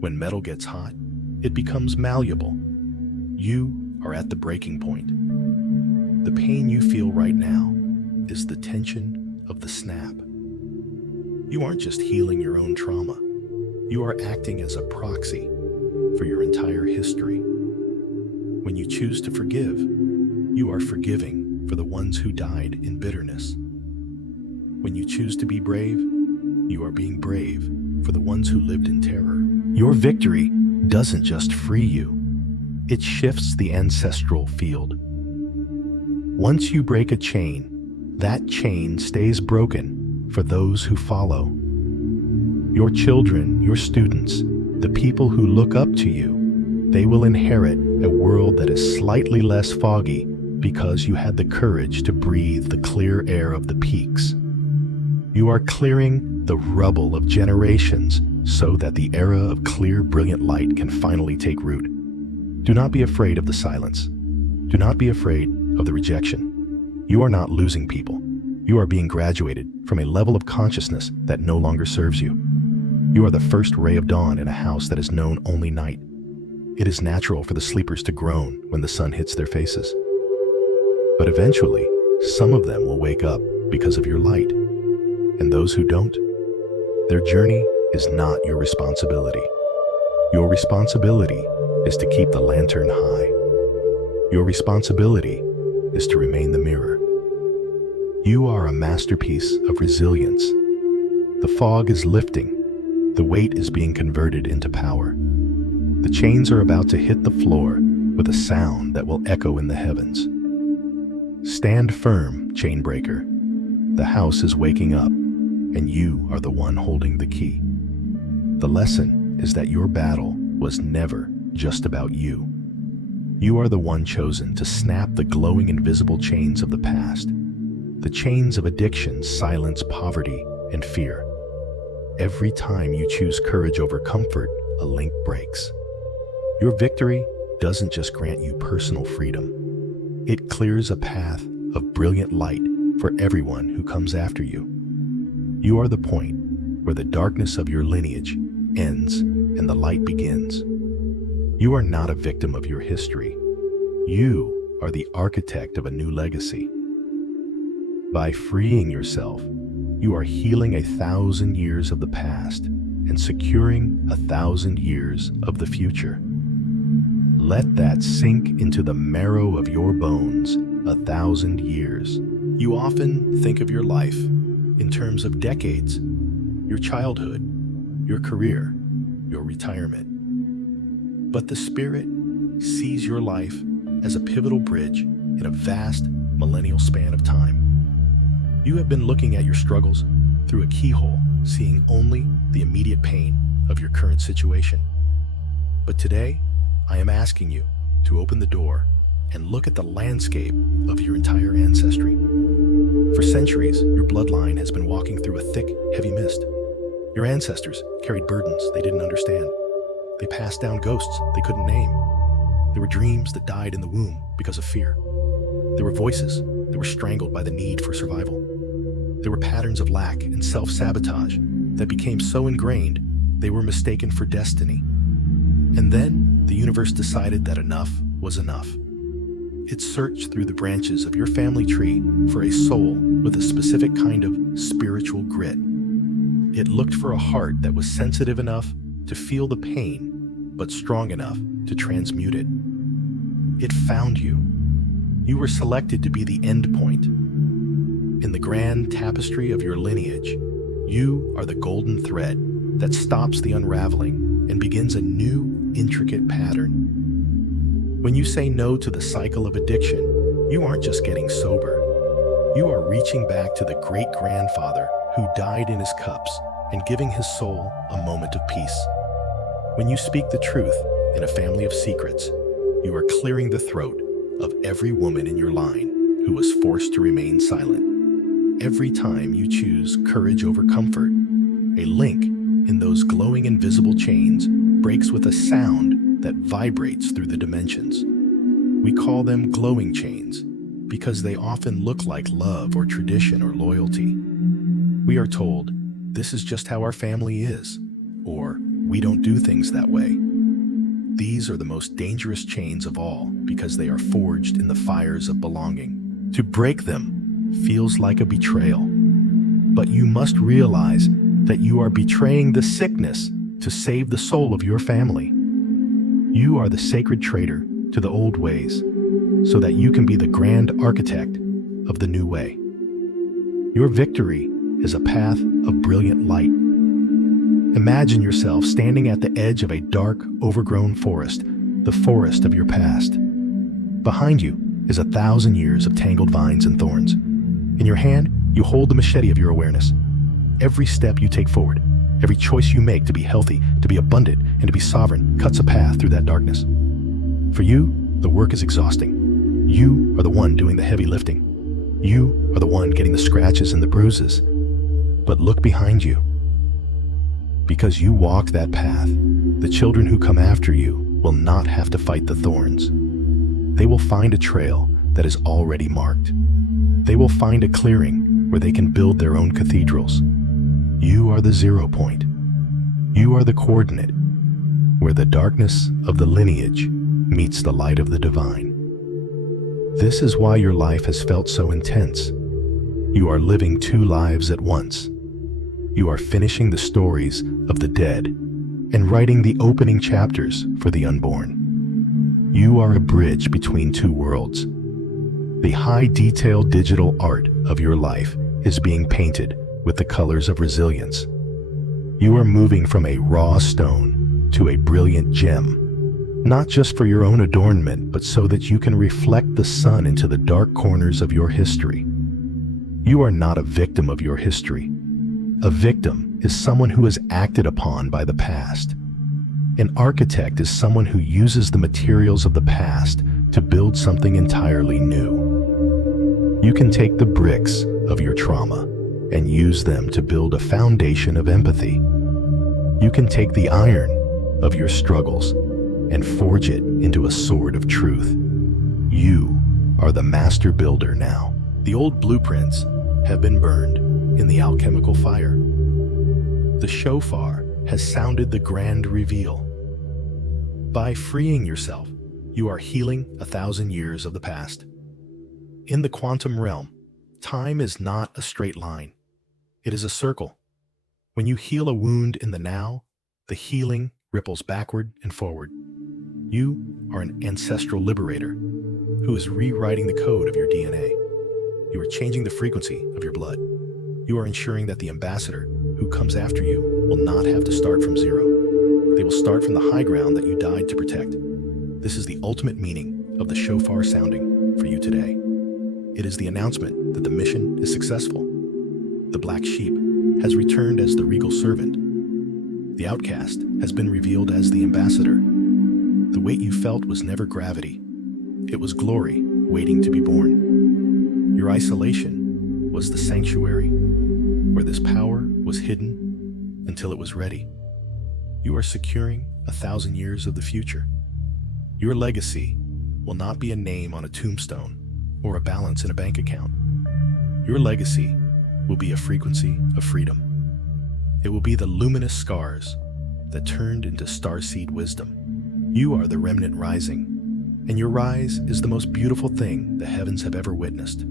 When metal gets hot, it becomes malleable. You are at the breaking point. The pain you feel right now is the tension of the snap. You aren't just healing your own trauma. You are acting as a proxy for your entire history. When you choose to forgive, you are forgiving for the ones who died in bitterness. When you choose to be brave, you are being brave for the ones who lived in terror. Your victory doesn't just free you, it shifts the ancestral field. Once you break a chain, that chain stays broken for those who follow. Your children, your students, the people who look up to you, they will inherit a world that is slightly less foggy because you had the courage to breathe the clear air of the peaks. You are clearing the rubble of generations so that the era of clear, brilliant light can finally take root. Do not be afraid of the silence. Do not be afraid of the rejection. You are not losing people. You are being graduated from a level of consciousness that no longer serves you. You are the first ray of dawn in a house that has known only night. It is natural for the sleepers to groan when the sun hits their faces. But eventually, some of them will wake up because of your light. And those who don't, their journey is not your responsibility. Your responsibility is to keep the lantern high. Your responsibility is to remain the mirror. You are a masterpiece of resilience. The fog is lifting. The weight is being converted into power. The chains are about to hit the floor with a sound that will echo in the heavens. Stand firm, chain breaker. The house is waking up, and you are the one holding the key. The lesson is that your battle was never just about you. You are the one chosen to snap the glowing invisible chains of the past. The chains of addiction silence poverty and fear. Every time you choose courage over comfort, a link breaks. Your victory doesn't just grant you personal freedom. It clears a path of brilliant light for everyone who comes after you. You are the point where the darkness of your lineage ends and the light begins. You are not a victim of your history. You are the architect of a new legacy. By freeing yourself, you are healing 1,000 years of the past and securing 1,000 years of the future. Let that sink into the marrow of your bones. 1,000 years. You often think of your life in terms of decades, your childhood, your career, your retirement. But the Spirit sees your life as a pivotal bridge in a vast millennial span of time. You have been looking at your struggles through a keyhole, seeing only the immediate pain of your current situation. But today, I am asking you to open the door and look at the landscape of your entire ancestry. For centuries, your bloodline has been walking through a thick, heavy mist. Your ancestors carried burdens they didn't understand. They passed down ghosts they couldn't name. There were dreams that died in the womb because of fear. There were voices that were strangled by the need for survival. There were patterns of lack and self-sabotage that became so ingrained they were mistaken for destiny. And then the universe decided that enough was enough. It searched through the branches of your family tree for a soul with a specific kind of spiritual grit. It looked for a heart that was sensitive enough to feel the pain, but strong enough to transmute it. It found you. You were selected to be the end point. In the grand tapestry of your lineage, you are the golden thread that stops the unraveling and begins a new, intricate pattern. When you say no to the cycle of addiction, you aren't just getting sober. You are reaching back to the great-grandfather who died in his cups and giving his soul a moment of peace. When you speak the truth in a family of secrets, you are clearing the throat of every woman in your line who was forced to remain silent. Every time you choose courage over comfort, a link in those glowing invisible chains breaks with a sound that vibrates through the dimensions. We call them glowing chains because they often look like love or tradition or loyalty. We are told, this is just how our family is, or we don't do things that way. These are the most dangerous chains of all because they are forged in the fires of belonging. To break them feels like a betrayal, but you must realize that you are betraying the sickness to save the soul of your family. You are the sacred traitor to the old ways so that you can be the grand architect of the new way. Your victory is a path of brilliant light. Imagine yourself standing at the edge of a dark, overgrown forest, the forest of your past. Behind you is 1,000 years of tangled vines and thorns. In your hand, you hold the machete of your awareness. Every step you take forward, every choice you make to be healthy, to be abundant, and to be sovereign cuts a path through that darkness. For you, the work is exhausting. You are the one doing the heavy lifting. You are the one getting the scratches and the bruises. But look behind you. Because you walk that path, the children who come after you will not have to fight the thorns. They will find a trail that is already marked. They will find a clearing where they can build their own cathedrals. You are the 0 point. You are the coordinate where the darkness of the lineage meets the light of the divine. This is why your life has felt so intense. You are living 2 lives at once. You are finishing the stories of the dead and writing the opening chapters for the unborn. You are a bridge between 2 worlds. The high-detail digital art of your life is being painted with the colors of resilience. You are moving from a raw stone to a brilliant gem, not just for your own adornment, but so that you can reflect the sun into the dark corners of your history. You are not a victim of your history. A victim is someone who is acted upon by the past. An architect is someone who uses the materials of the past to build something entirely new. You can take the bricks of your trauma and use them to build a foundation of empathy. You can take the iron of your struggles and forge it into a sword of truth. You are the master builder now. The old blueprints have been burned in the alchemical fire. The shofar has sounded the grand reveal. By freeing yourself, you are healing 1,000 years of the past. In the quantum realm, time is not a straight line. It is a circle. When you heal a wound in the now, the healing ripples backward and forward. You are an ancestral liberator who is rewriting the code of your DNA. You are changing the frequency of your blood. You are ensuring that the ambassador who comes after you will not have to start from zero. They will start from the high ground that you died to protect. This is the ultimate meaning of the shofar sounding for you today. It is the announcement that the mission is successful. The black sheep has returned as the regal servant. The outcast has been revealed as the ambassador. The weight you felt was never gravity. It was glory waiting to be born. Your isolation was the sanctuary where this power was hidden until it was ready. You are securing 1,000 years of the future. Your legacy will not be a name on a tombstone or a balance in a bank account. Your legacy will be a frequency of freedom. It will be the luminous scars that turned into starseed wisdom. You are the remnant rising, and your rise is the most beautiful thing the heavens have ever witnessed.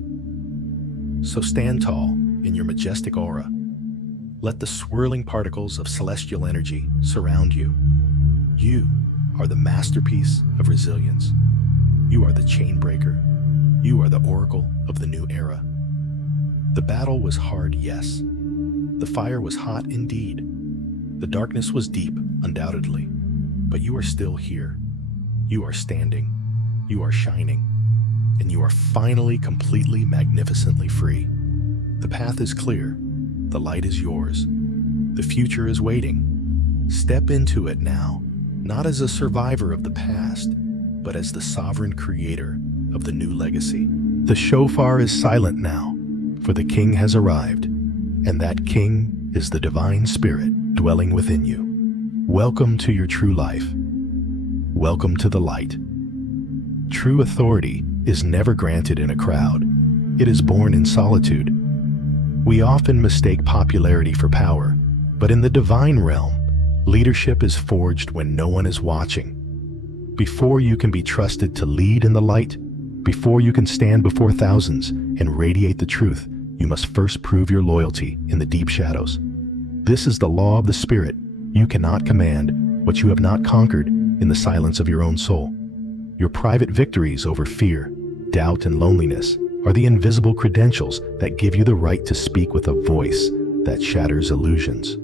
So stand tall in your majestic aura. Let the swirling particles of celestial energy surround you. You are the masterpiece of resilience. You are the chain breaker. You are the oracle of the new era. The battle was hard, yes. The fire was hot indeed. The darkness was deep, undoubtedly. But you are still here. You are standing. You are shining. And you are finally completely, magnificently free. The path is clear. The light is yours. The future is waiting. Step into it now, not as a survivor of the past, but as the sovereign creator of the new legacy. The shofar is silent now, for the king has arrived, and that king is the divine spirit dwelling within you. Welcome to your true life. Welcome to the light. True authority is never granted in a crowd. It is born in solitude. We often mistake popularity for power, but in the divine realm, leadership is forged when no one is watching. Before you can be trusted to lead in the light, before you can stand before thousands and radiate the truth, you must first prove your loyalty in the deep shadows. This is the law of the spirit. You cannot command what you have not conquered in the silence of your own soul. Your private victories over fear, doubt, and loneliness are the invisible credentials that give you the right to speak with a voice that shatters illusions.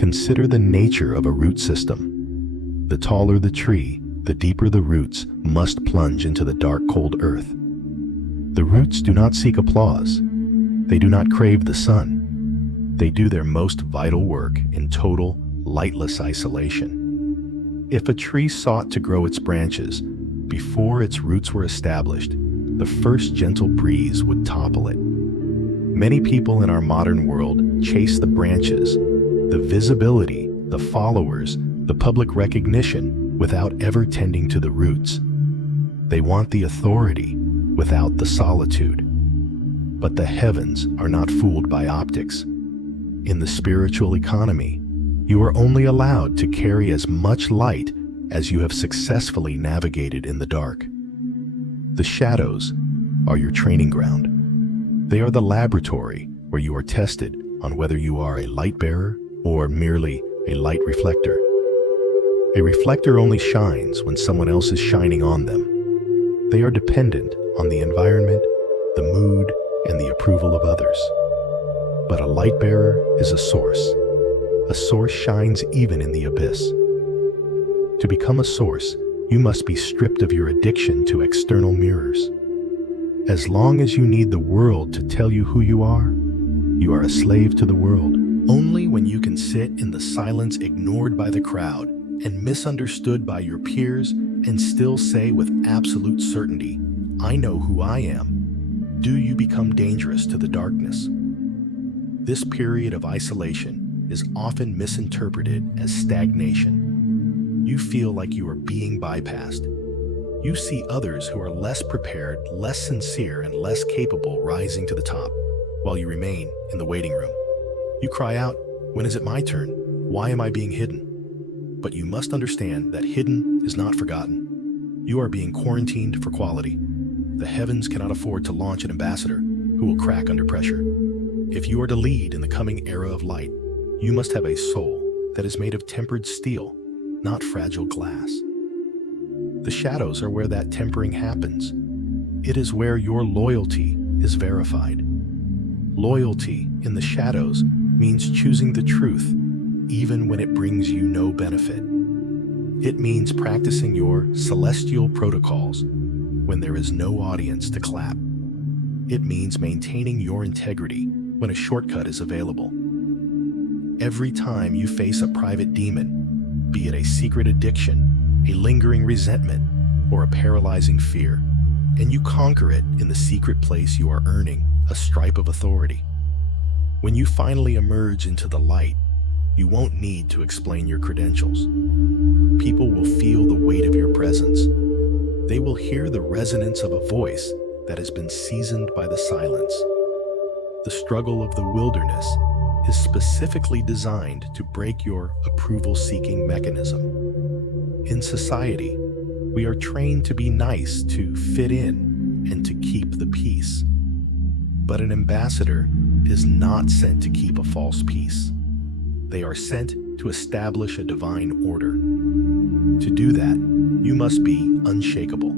Consider the nature of a root system. The taller the tree, the deeper the roots must plunge into the dark, cold earth. The roots do not seek applause. They do not crave the sun. They do their most vital work in total, lightless isolation. If a tree sought to grow its branches before its roots were established, the first gentle breeze would topple it. Many people in our modern world chase the branches, the visibility, the followers, the public recognition without ever tending to the roots. They want the authority without the solitude. But the heavens are not fooled by optics. In the spiritual economy, you are only allowed to carry as much light as you have successfully navigated in the dark. The shadows are your training ground. They are the laboratory where you are tested on whether you are a light bearer or merely a light reflector. A reflector only shines when someone else is shining on them. They are dependent on the environment, the mood, and the approval of others. But a light bearer is a source. A source shines even in the abyss. To become a source, you must be stripped of your addiction to external mirrors. As long as you need the world to tell you who you are a slave to the world. Only when you can sit in the silence ignored by the crowd and misunderstood by your peers and still say with absolute certainty, "I know who I am," do you become dangerous to the darkness? This period of isolation is often misinterpreted as stagnation. You feel like you are being bypassed. You see others who are less prepared, less sincere, and less capable rising to the top, while you remain in the waiting room. You cry out, "When is it my turn? Why am I being hidden?" But you must understand that hidden is not forgotten. You are being quarantined for quality. The heavens cannot afford to launch an ambassador who will crack under pressure. If you are to lead in the coming era of light, you must have a soul that is made of tempered steel, not fragile glass. The shadows are where that tempering happens. It is where your loyalty is verified. Loyalty in the shadows means choosing the truth, even when it brings you no benefit. It means practicing your celestial protocols when there is no audience to clap. It means maintaining your integrity when a shortcut is available. Every time you face a private demon, be it a secret addiction, a lingering resentment, or a paralyzing fear, and you conquer it in the secret place, you are earning a stripe of authority. When you finally emerge into the light, you won't need to explain your credentials. People will feel the weight of your presence. They will hear the resonance of a voice that has been seasoned by the silence. The struggle of the wilderness is specifically designed to break your approval-seeking mechanism. In society, we are trained to be nice, to fit in, and to keep the peace. But an ambassador is not sent to keep a false peace. They are sent to establish a divine order. To do that, you must be unshakable.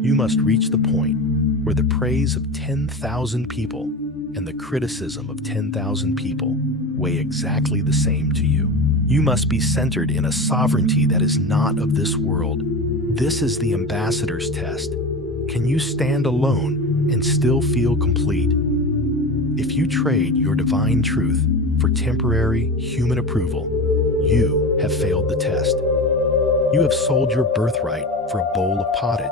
You must reach the point where the praise of 10,000 people and the criticism of 10,000 people weigh exactly the same to you. You must be centered in a sovereignty that is not of this world. This is the ambassador's test. Can you stand alone and still feel complete? If you trade your divine truth for temporary human approval, you have failed the test. You have sold your birthright for a bowl of pottage.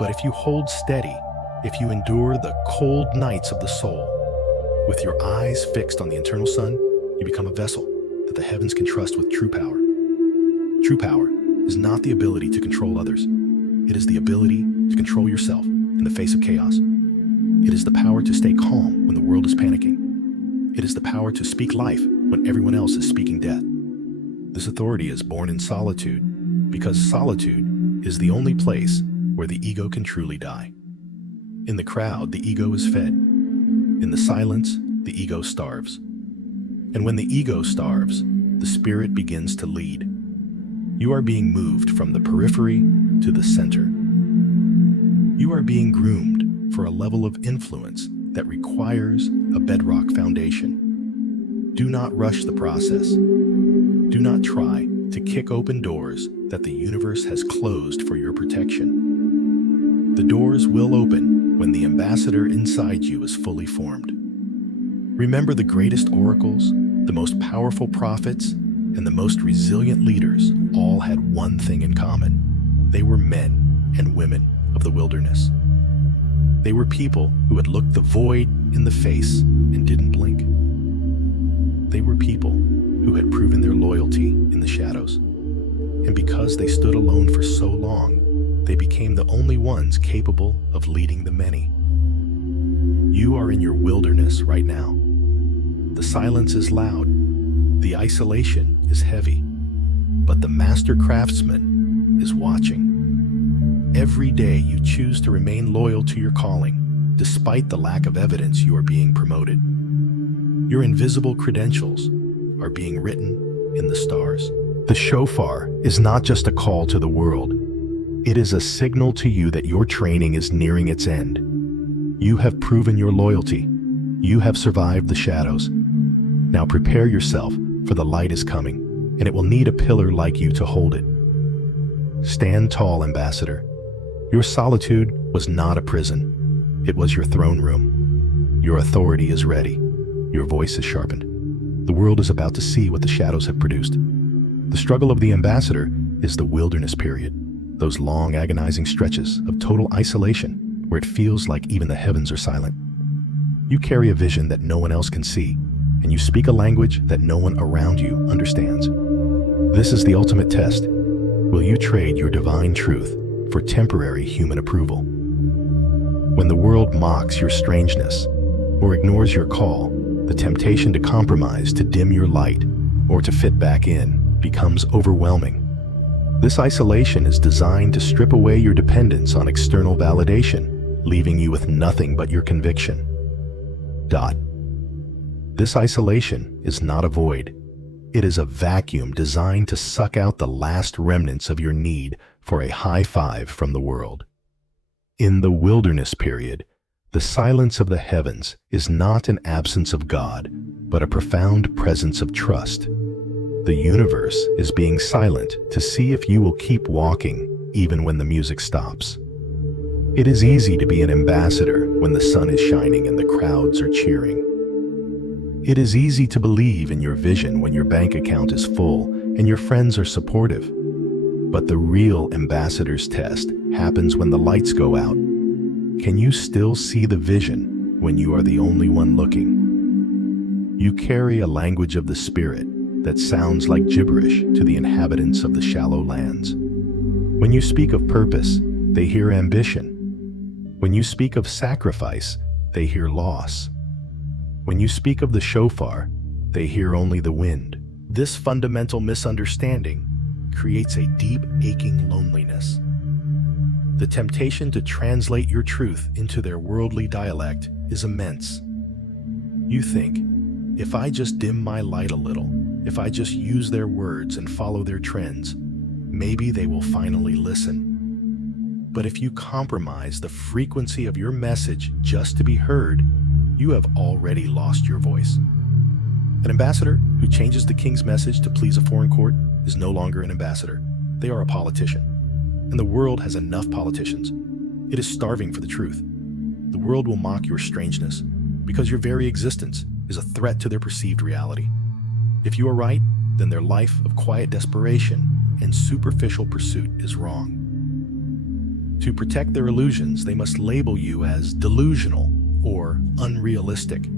But if you hold steady, if you endure the cold nights of the soul, with your eyes fixed on the eternal sun, you become a vessel that the heavens can trust with true power. True power is not the ability to control others. It is the ability to control yourself in the face of chaos. It is the power to stay calm when the world is panicking. It is the power to speak life when everyone else is speaking death. This authority is born in solitude, because solitude is the only place where the ego can truly die. In the crowd, the ego is fed. In the silence, the ego starves. And when the ego starves, the spirit begins to lead. You are being moved from the periphery to the center. You are being groomed for a level of influence that requires a bedrock foundation. Do not rush the process. Do not try to kick open doors that the universe has closed for your protection. The doors will open when the ambassador inside you is fully formed. Remember, the greatest oracles, the most powerful prophets, and the most resilient leaders all had one thing in common. They were men and women of the wilderness. They were people who had looked the void in the face and didn't blink. They were people who had proven their loyalty in the shadows. And because they stood alone for so long, they became the only ones capable of leading the many. You are in your wilderness right now. The silence is loud. The isolation is heavy. But the master craftsman is watching. Every day you choose to remain loyal to your calling, despite the lack of evidence you are being promoted. Your invisible credentials are being written in the stars. The shofar is not just a call to the world. It is a signal to you that your training is nearing its end. You have proven your loyalty. You have survived the shadows. Now prepare yourself, for the light is coming, and it will need a pillar like you to hold it. Stand tall, ambassador. Your solitude was not a prison. It was your throne room. Your authority is ready. Your voice is sharpened. The world is about to see what the shadows have produced. The struggle of the ambassador is the wilderness period, those long, agonizing stretches of total isolation where it feels like even the heavens are silent. You carry a vision that no one else can see, and you speak a language that no one around you understands. This is the ultimate test. Will you trade your divine truth for temporary human approval? When the world mocks your strangeness or ignores your call, the temptation to compromise, to dim your light, or to fit back in becomes overwhelming. This isolation is designed to strip away your dependence on external validation, leaving you with nothing but your conviction. This isolation is not a void. It is a vacuum designed to suck out the last remnants of your need for a high five from the world. In the wilderness period, the silence of the heavens is not an absence of God, but a profound presence of trust. The universe is being silent to see if you will keep walking even when the music stops. It is easy to be an ambassador when the sun is shining and the crowds are cheering. It is easy to believe in your vision when your bank account is full and your friends are supportive. But the real ambassador's test happens when the lights go out. Can you still see the vision when you are the only one looking? You carry a language of the spirit that sounds like gibberish to the inhabitants of the shallow lands. When you speak of purpose, they hear ambition. When you speak of sacrifice, they hear loss. When you speak of the shofar, they hear only the wind. This fundamental misunderstanding creates a deep, aching loneliness. The temptation to translate your truth into their worldly dialect is immense. You think, if I just dim my light a little, if I just use their words and follow their trends, maybe they will finally listen. But if you compromise the frequency of your message just to be heard, you have already lost your voice. An ambassador who changes the king's message to please a foreign court is no longer an ambassador. They are a politician. And the world has enough politicians. It is starving for the truth. The world will mock your strangeness because your very existence is a threat to their perceived reality. If you are right, then their life of quiet desperation and superficial pursuit is wrong. To protect their illusions, they must label you as delusional or unrealistic.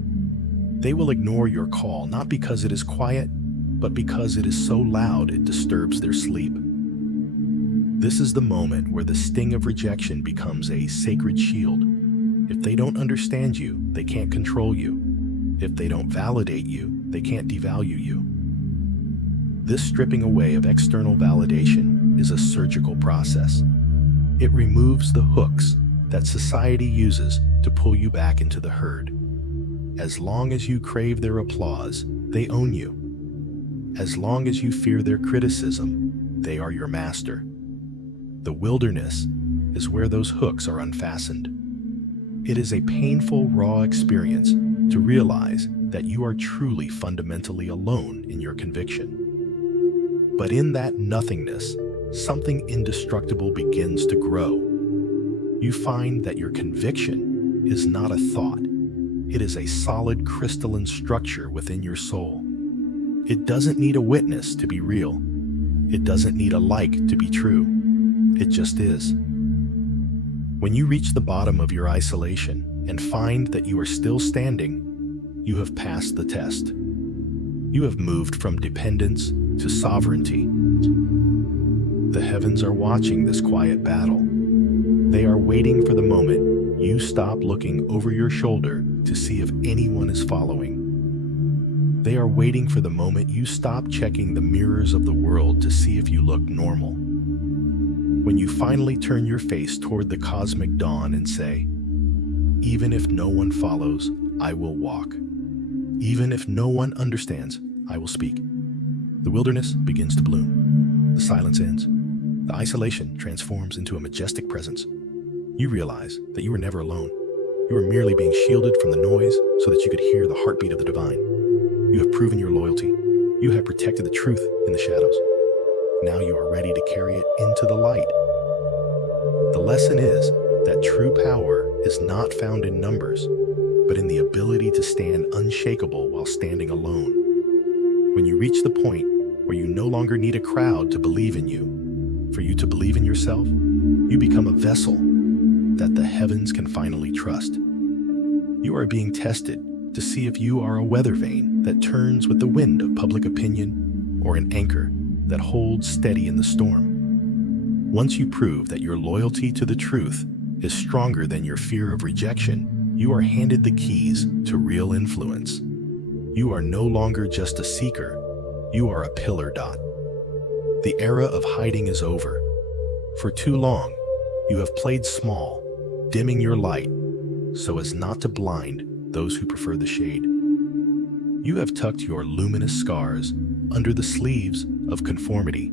They will ignore your call not because it is quiet, but because it is so loud it disturbs their sleep. This is the moment where the sting of rejection becomes a sacred shield. If they don't understand you, they can't control you. If they don't validate you, they can't devalue you. This stripping away of external validation is a surgical process. It removes the hooks that society uses to pull you back into the herd. As long as you crave their applause, they own you. As long as you fear their criticism, they are your master. The wilderness is where those hooks are unfastened. It is a painful, raw experience to realize that you are truly fundamentally alone in your conviction. But in that nothingness, something indestructible begins to grow. You find that your conviction is not a thought. It is a solid crystalline structure within your soul. It doesn't need a witness to be real. It doesn't need a like to be true. It just is. When you reach the bottom of your isolation and find that you are still standing, you have passed the test. You have moved from dependence to sovereignty. The heavens are watching this quiet battle. They are waiting for the moment you stop looking over your shoulder to see if anyone is following. They are waiting for the moment you stop checking the mirrors of the world to see if you look normal. When you finally turn your face toward the cosmic dawn and say, even if no one follows, I will walk. Even if no one understands, I will speak. The wilderness begins to bloom. The silence ends. The isolation transforms into a majestic presence. You realize that you were never alone. You were merely being shielded from the noise so that you could hear the heartbeat of the divine. You have proven your loyalty. You have protected the truth in the shadows. Now you are ready to carry it into the light. The lesson is that true power is not found in numbers, but in the ability to stand unshakable while standing alone. When you reach the point where you no longer need a crowd to believe in you. For you to believe in yourself, you become a vessel that the heavens can finally trust. You are being tested to see if you are a weather vane that turns with the wind of public opinion or an anchor that holds steady in the storm. Once you prove that your loyalty to the truth is stronger than your fear of rejection, you are handed the keys to real influence. You are no longer just a seeker, you are a pillar dot. The era of hiding is over. For too long, you have played small, dimming your light so as not to blind those who prefer the shade. You have tucked your luminous scars under the sleeves of conformity,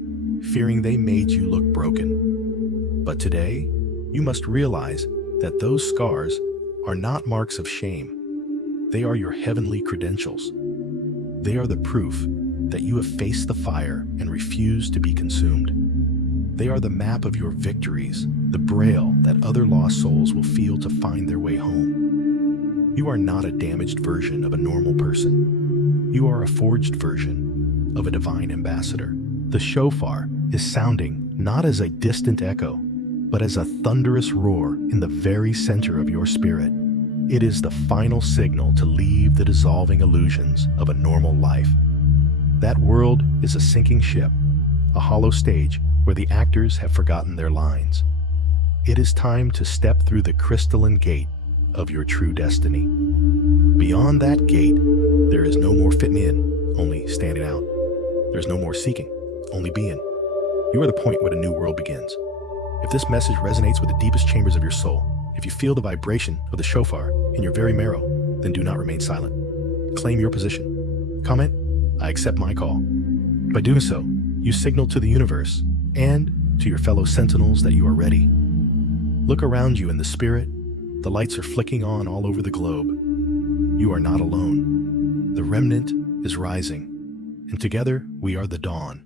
fearing they made you look broken. But today, you must realize that those scars are not marks of shame. They are your heavenly credentials. They are the proof that you have faced the fire and refused to be consumed. They are the map of your victories, the braille that other lost souls will feel to find their way home. You are not a damaged version of a normal person. You are a forged version of a divine ambassador. The shofar is sounding not as a distant echo, but as a thunderous roar in the very center of your spirit. It is the final signal to leave the dissolving illusions of a normal life. That world is a sinking ship, a hollow stage where the actors have forgotten their lines. It is time to step through the crystalline gate of your true destiny. Beyond that gate, there is no more fitting in, only standing out. There's no more seeking, only being. You are the point where the new world begins. If this message resonates with the deepest chambers of your soul, if you feel the vibration of the shofar in your very marrow, then do not remain silent. Claim your position. Comment, "I accept my call." By doing so, you signal to the universe and to your fellow sentinels that you are ready. Look around you in the spirit. The lights are flicking on all over the globe. You are not alone. The remnant is rising, and together we are the dawn.